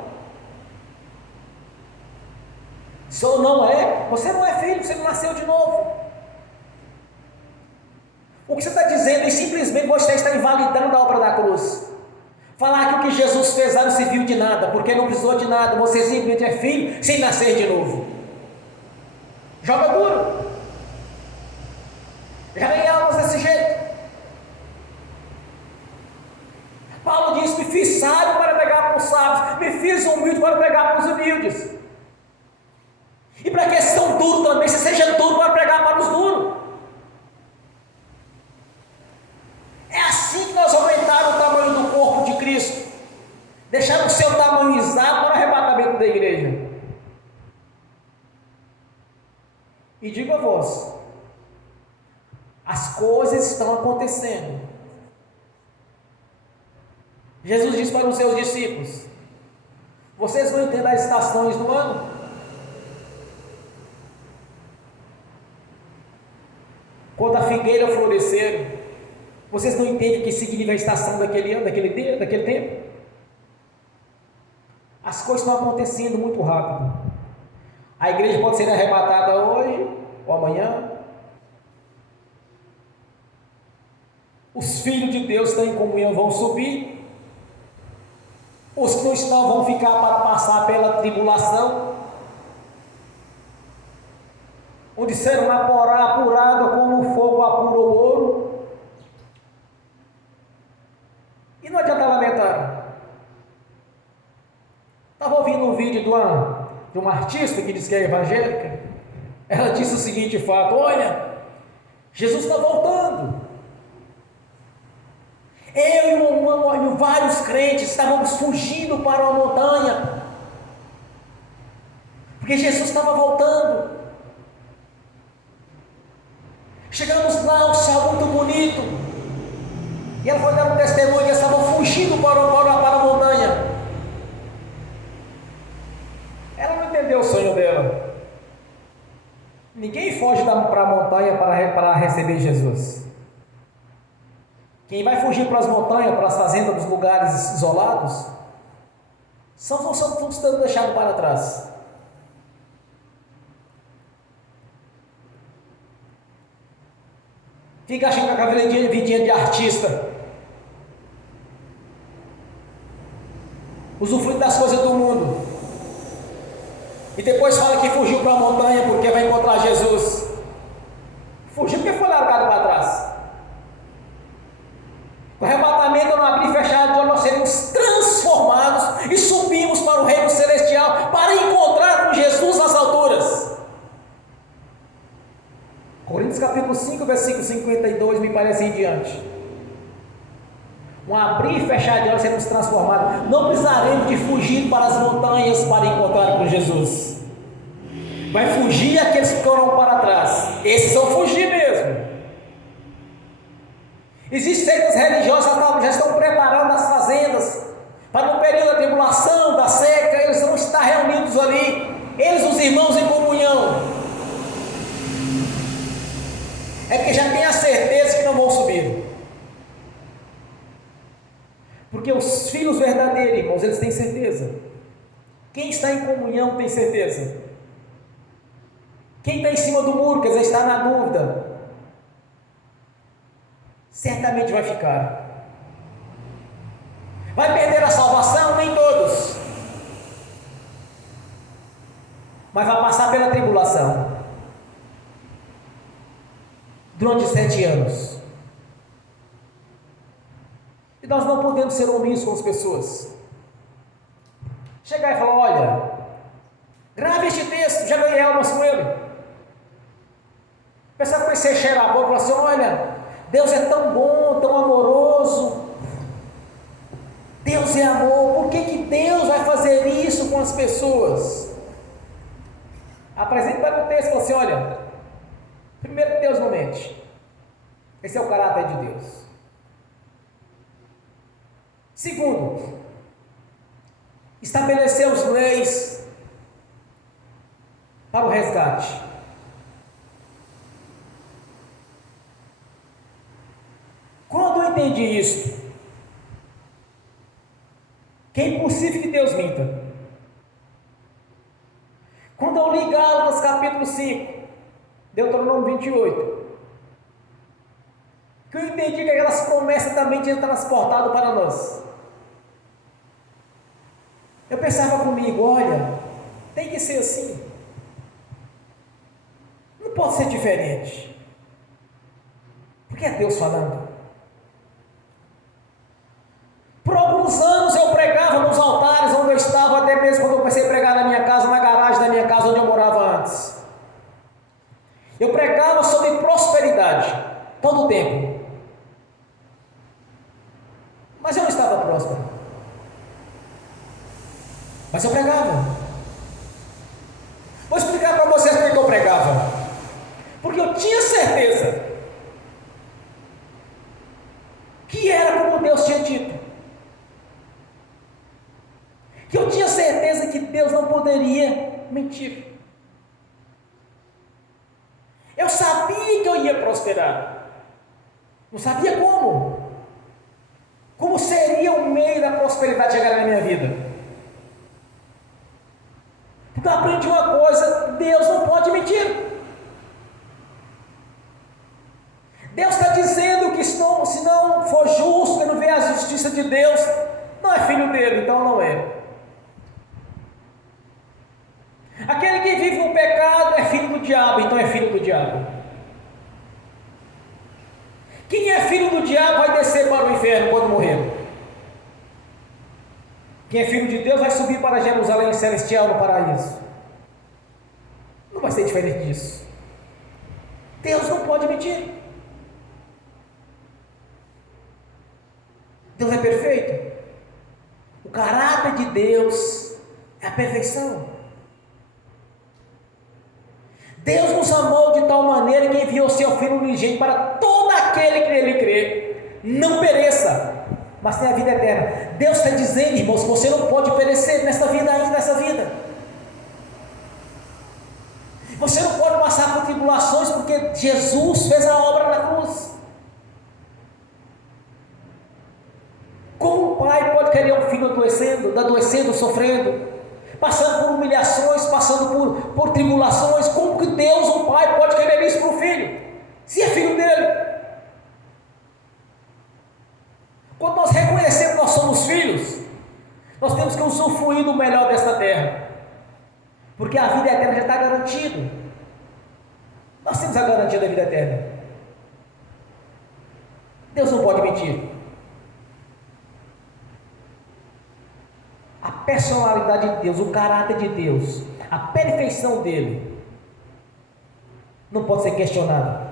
Sou não é. Você não é filho, você não nasceu de novo. O que você está dizendo é simplesmente você está invalidando a obra da cruz. Falar que o que Jesus fez lá não serviu de nada, porque não precisou de nada, você simplesmente é filho sem nascer de novo. Joga duro. Já ganhei almas desse jeito. Paulo diz: me fiz sábio para pegar para os sábios, me fiz humilde para pegar para os humildes. E para que são duros também, você seja duro para pregar para os duros. É assim que nós aumentamos o tamanho do corpo de Cristo, deixar o seu tamanho exato para o arrebatamento da igreja. E digo a vós, as coisas estão acontecendo. Jesus disse para os seus discípulos: vocês vão entender as estações do ano? Quando a figueira florescer, vocês não entendem o que significa a estação daquele ano, daquele dia, daquele tempo? As coisas estão acontecendo muito rápido. A igreja pode ser arrebatada hoje ou amanhã. Os filhos de Deus que estão em comunhão vão subir. Os que não estão vão ficar para passar pela tribulação, onde serão apurados como o fogo apura o ouro. E não adianta lamentar. Estava ouvindo um vídeo de uma artista que diz que é evangélica. Ela disse o seguinte fato: olha, Jesus está voltando. Eu e vários crentes estávamos fugindo para uma montanha, porque Jesus estava voltando. Chegamos lá, um céu muito bonito, e ela foi dando um testemunho que eles estavam fugindo para a montanha. Ela não entendeu o sonho dela. Ninguém foge para a montanha para receber Jesus. Quem vai fugir para as montanhas, para as fazendas dos lugares isolados, são todos deixados para trás. Fica achando que aquela vidinha de artista, usufrui das coisas do mundo, e depois fala que fugiu para a montanha porque vai encontrar Jesus. Fugiu porque foi largado para trás. O arrebatamento não abrir e fechar de olhos, nós seremos transformados e subimos para o reino celestial para encontrar com Jesus nas alturas. Coríntios capítulo 5, versículo 52, me parece em diante. Um abrir e fechar de olhos, seremos transformados. Não precisaremos de fugir para as montanhas para encontrar com Jesus. Vai fugir aqueles que ficaram para trás. Esses vão fugir mesmo. Existem seitas religiosas que já estão preparando as fazendas para no período da tribulação, da seca, eles vão estar reunidos ali, eles, os irmãos em comunhão. É porque já tem a certeza que não vão subir. Porque os filhos verdadeiros, irmãos, eles têm certeza. Quem está em comunhão tem certeza. Quem está em cima do muro, quer dizer, está na dúvida, certamente vai ficar. Vai perder a salvação? Nem todos. Mas vai passar pela tribulação durante 7 anos. E nós não podemos ser omissos com as pessoas. Chegar e falar: olha, grave este texto, já ganhei almas com ele. O pessoal comecei a cheirar a boca e falar assim: olha, Deus é tão bom, tão amoroso. Deus é amor. Por que Deus vai fazer isso com as pessoas? Apresente para o texto e fala assim: olha, Primeiro, que Deus não mente. Esse é o caráter de Deus. Segundo, estabeleceu as leis para o resgate. Quando eu entendi isso, que é impossível que Deus minta. Quando eu li Gálatas capítulo 5, Deuteronômio 28, que eu entendi que aquelas promessas também tinham transportado para nós. Eu pensava comigo, olha, tem que ser assim. Não pode ser diferente. Porque é Deus falando. Por alguns anos eu pregava nos altares onde eu estava, até mesmo quando eu comecei a pregar na minha casa, na garagem da minha casa onde eu morava antes. Eu pregava sobre prosperidade, todo o tempo. Mas eu não estava próspero. Mas eu pregava. Vou explicar para vocês por que eu pregava. Porque eu tinha certeza que era como Deus tinha dito. Que eu tinha certeza que Deus não poderia mentir. Eu sabia que eu ia prosperar. Não sabia como. Como seria o meio da prosperidade chegar na minha vida. Porque eu aprendi uma coisa: Deus não pode mentir. Deus está dizendo que se não for justo, que não vê a justiça de Deus, não é filho dele, então não é. Aquele que vive no pecado é filho do diabo, então é filho do diabo. Quem é filho do diabo vai descer para o inferno quando morrer. Quem é filho de Deus vai subir para Jerusalém celestial no paraíso. Não vai ser diferente disso. Deus não pode mentir. Deus é perfeito. O caráter de Deus é a perfeição. Deus nos amou de tal maneira que enviou seu Filho unigênito para todo aquele que nele crê, não pereça, mas tenha a vida eterna. Deus está dizendo, irmãos, que você não pode perecer nesta vida, ainda nessa vida. Você não pode passar por tribulações, porque Jesus fez a obra na cruz. Como um pai pode querer um filho adoecendo, sofrendo, passando por humilhações, passando por tribulações? Como que Deus, um pai, pode querer isso para o filho, se é filho dele? Quando nós reconhecemos que nós somos filhos, nós temos que usufruir do melhor desta terra, porque a vida eterna já está garantida. Nós temos a garantia da vida eterna. Deus não pode mentir. A personalidade de Deus, o caráter de Deus, a perfeição dele, não pode ser questionada.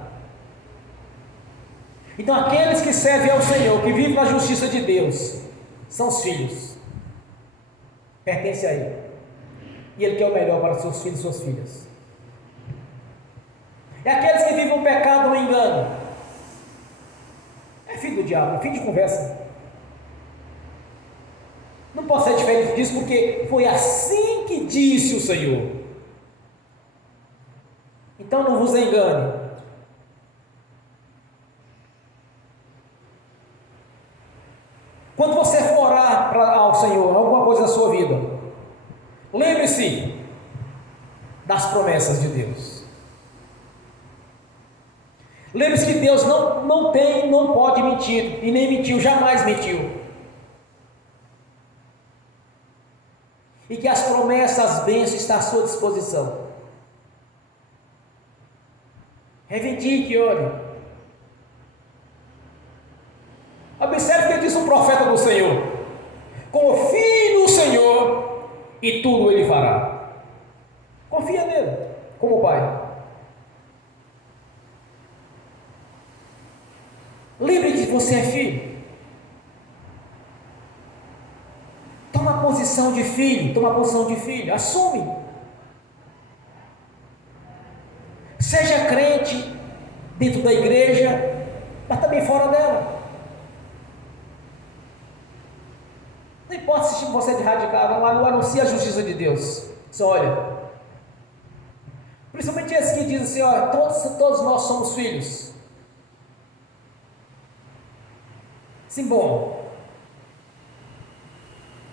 Então, aqueles que servem ao Senhor, que vivem na justiça de Deus, são os filhos, pertencem a Ele, e Ele quer o melhor para seus filhos e suas filhas. E aqueles que vivem o pecado, o engano, é filho do diabo, é fim de conversa. Não pode ser diferente disso, porque foi assim que disse o Senhor. Então não vos engane. Quando você for orar ao Senhor, alguma coisa na sua vida, lembre-se das promessas de Deus. Lembre-se que Deus não pode mentir, e nem mentiu, jamais mentiu. E que as promessas, as bênçãos estão à sua disposição. Reivindique, olhe. Observe o que diz o profeta do Senhor: confie no Senhor e tudo Ele fará. Confia nele, como Pai. Lembre que você é filho. Toma posição de filho, assume. Seja crente dentro da igreja, mas também fora dela. Não importa se você é de radical, não anuncia a justiça de Deus. Só olha. Principalmente esse que diz assim, ó, todos nós somos filhos. Sim, bom.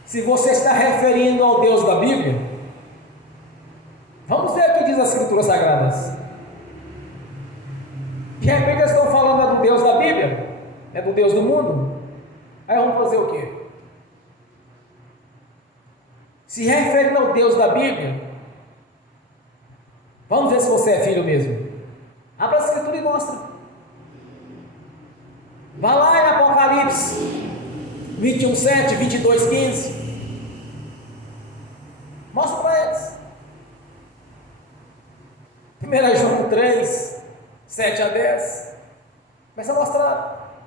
Se você está referindo ao Deus da Bíblia, vamos ver o que diz as Escrituras Sagradas. De repente eles estão falando do Deus da Bíblia, é do Deus do mundo. Aí vamos fazer o quê? Se referindo ao Deus da Bíblia, vamos ver se você é filho mesmo. Abra a Escritura e mostra. Vá lá em Apocalipse 21:7, 22:15. Mostra para eles. 1 João 3, 7-10. Começa a mostrar.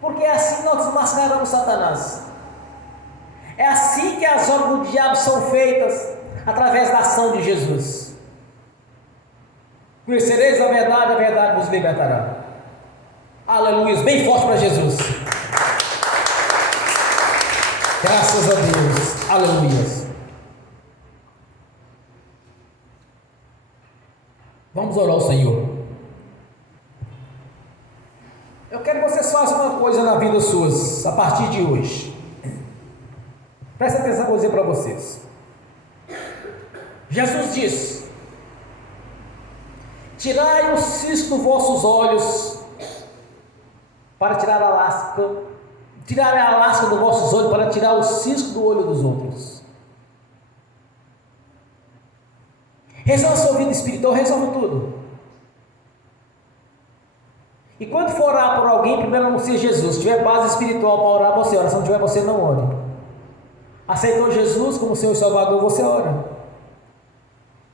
Porque é assim que nós desmascaramos Satanás. É assim que as obras do diabo são feitas, através da ação de Jesus. Conhecereis a verdade vos libertará. Aleluia, bem forte para Jesus. Graças a Deus, aleluia. Vamos orar ao Senhor. Eu quero que vocês façam uma coisa na vida suas, a partir de hoje. Presta atenção, vou dizer para vocês. Jesus disse: tirai o cisco dos vossos olhos, para tirar a lasca, tirai a lasca dos vossos olhos, para tirar o cisco do olho dos outros. Resolve a sua vida espiritual, resolve tudo. E quando for orar por alguém, primeiro anuncie Jesus. Se tiver base espiritual para orar, você ora. Se não tiver, você não ore. Aceitou Jesus como Senhor e Salvador, você ora.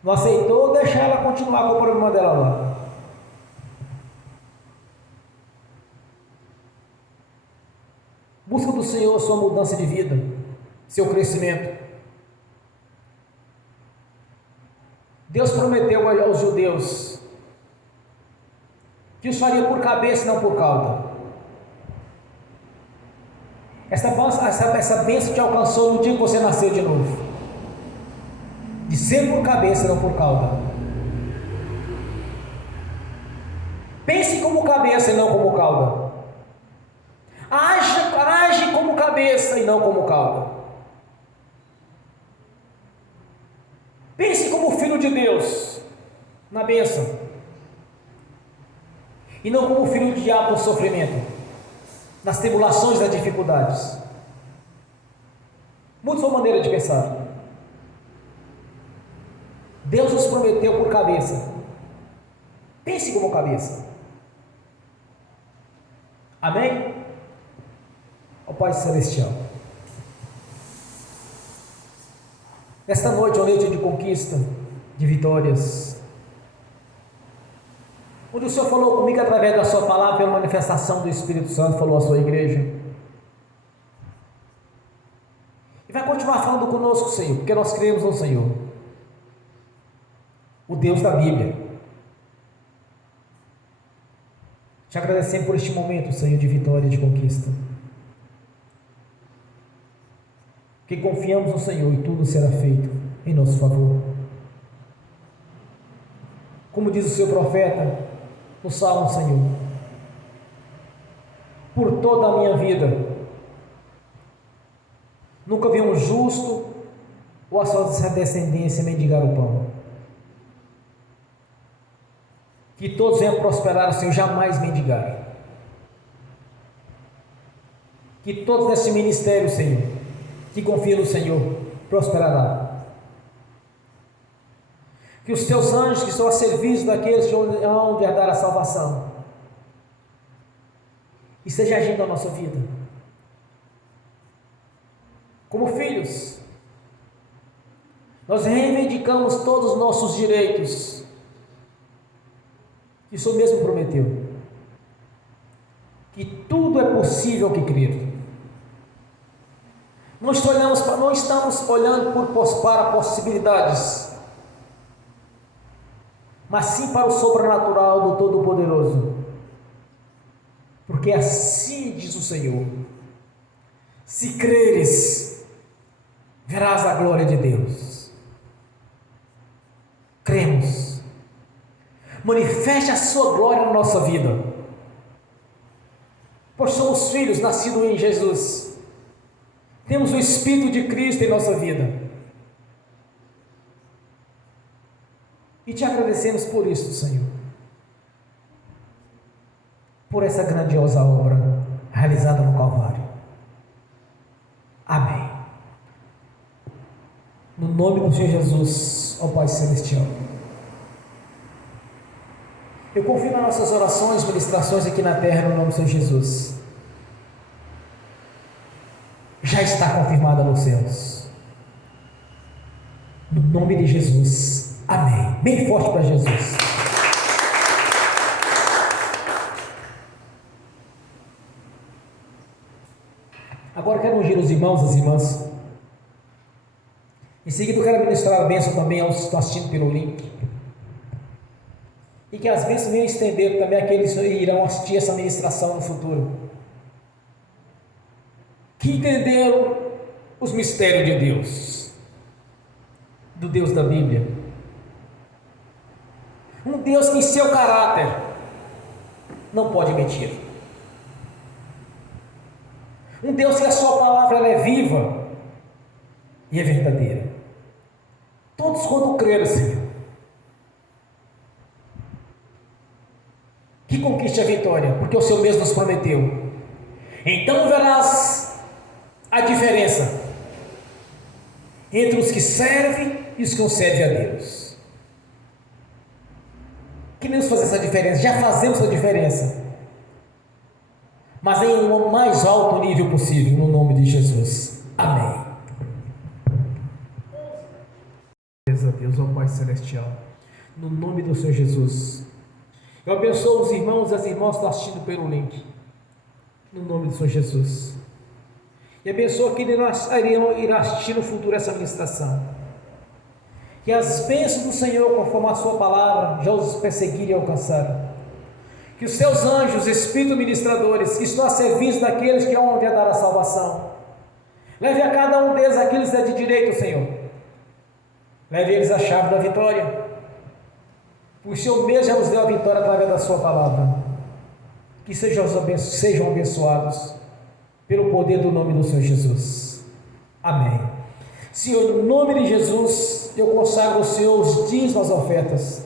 Não aceitou, deixa ela continuar com o problema dela lá. Busca do Senhor sua mudança de vida, seu crescimento. Deus prometeu aos judeus que os faria por cabeça e não por cauda. Essa bênção te alcançou no dia que você nasceu de novo, de ser por cabeça e não por cauda. Pense como cabeça e não como cauda. Age como cabeça e não como cauda. Pense como filho de Deus na bênção, e não como filho do diabo no sofrimento, nas tribulações, nas dificuldades. Muda sua maneira de pensar. Deus nos prometeu por cabeça. Pense como cabeça. Amém? Ó Pai Celestial, esta noite é uma noite de conquista, de vitórias, onde o Senhor falou comigo através da sua palavra, pela manifestação do Espírito Santo, falou à sua igreja, e vai continuar falando conosco, Senhor, porque nós cremos no Senhor, o Deus da Bíblia. Te agradecemos por este momento, Senhor, de vitória e de conquista, que confiamos no Senhor e tudo será feito em nosso favor. Como diz o seu profeta no Salmo, Senhor, por toda a minha vida nunca vi um justo ou a sua descendência mendigar o pão. Que todos venham prosperar, Senhor, jamais mendigar. Que todos nesse ministério, Senhor, que confia no Senhor, prosperará. Que os teus anjos que estão a serviço daqueles que hão de herdar a salvação, esteja agindo na nossa vida. Como filhos, nós reivindicamos todos os nossos direitos, que o Senhor mesmo prometeu, que tudo é possível ao que crer. Não estamos olhando para possibilidades, mas sim para o sobrenatural do Todo-Poderoso. Porque assim diz o Senhor: se creres, verás a glória de Deus. Cremos. Manifeste a sua glória na nossa vida, pois somos filhos nascidos em Jesus. Temos o Espírito de Cristo em nossa vida. E te agradecemos por isso, Senhor, por essa grandiosa obra realizada no Calvário. Amém. No nome do Senhor Jesus, ó Pai Celestial, eu confio nas nossas orações, ministrações aqui na terra, no nome do Senhor Jesus. Já está confirmada nos céus. No nome de Jesus. Amém. Bem forte para Jesus. Agora quero ungir os irmãos e as irmãs. Em seguida eu quero ministrar a bênção também aos que estão assistindo pelo link. E que as bênçãos venham estender também àqueles que irão assistir essa ministração no futuro, que entenderam os mistérios de Deus, do Deus da Bíblia. Um Deus que em seu caráter não pode mentir. Um Deus que a sua palavra ela é viva e é verdadeira. Todos quando creram, Senhor, que conquiste a vitória, porque o Senhor mesmo nos prometeu. Então verás a diferença entre os que servem e os que não servem a Deus. Queremos fazer essa diferença, já fazemos essa diferença, mas em um mais alto nível possível, no nome de Jesus. Amém. Graças a Deus, ó Pai Celestial, no nome do Senhor Jesus, eu abençoo os irmãos e as irmãs que estão assistindo pelo link, no nome do Senhor Jesus, e abençoo quem irá assistir no futuro essa ministração. Que as bênçãos do Senhor, conforme a sua palavra, já os perseguirem e alcançaram. Que os seus anjos, espíritos ministradores, que estão a serviço daqueles que hão de dar a salvação, leve a cada um deles aqueles que é de direito, Senhor. Leve eles a chave da vitória. O Senhor mesmo já nos deu a vitória através da sua palavra. Que sejam abençoados pelo poder do nome do Senhor Jesus. Amém. Senhor, no nome de Jesus, eu consagro ao Senhor os dízimos, as ofertas.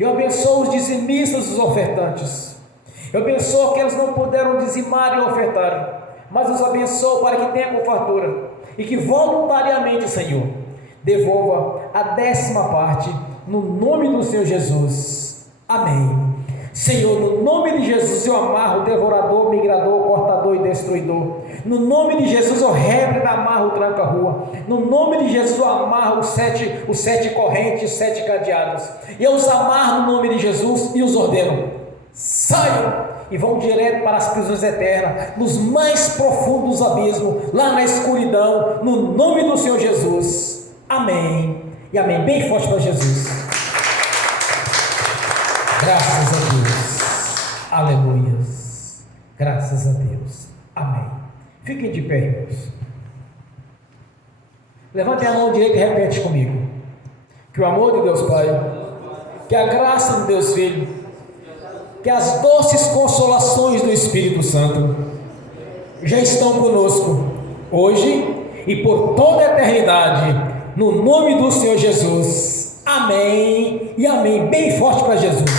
Eu abençoo os dizimistas e os ofertantes. Eu abençoo aqueles que não puderam dizimar e ofertar, mas os abençoo para que tenham com fartura e que voluntariamente, Senhor, devolva a 10ª parte no nome do Senhor Jesus. Amém. Senhor, no nome de Jesus eu amarro o devorador, migrador, cortador e destruidor. No nome de Jesus eu rebre e amarro o tranca-rua. No nome de Jesus eu amarro os sete correntes, os 7 cadeados. E eu os amarro no nome de Jesus e os ordeno: saiam e vão direto para as prisões eternas, nos mais profundos abismos, lá na escuridão, no nome do Senhor Jesus. Amém. E amém. Bem forte para Jesus. Graças a Deus. Aleluias. Graças a Deus. Amém. Fiquem de pé, irmãos. Levantem a mão direita e repete comigo. Que o amor de Deus Pai, que a graça de Deus Filho, que as doces consolações do Espírito Santo já estão conosco, hoje e por toda a eternidade, no nome do Senhor Jesus. Amém e amém. Bem forte para Jesus.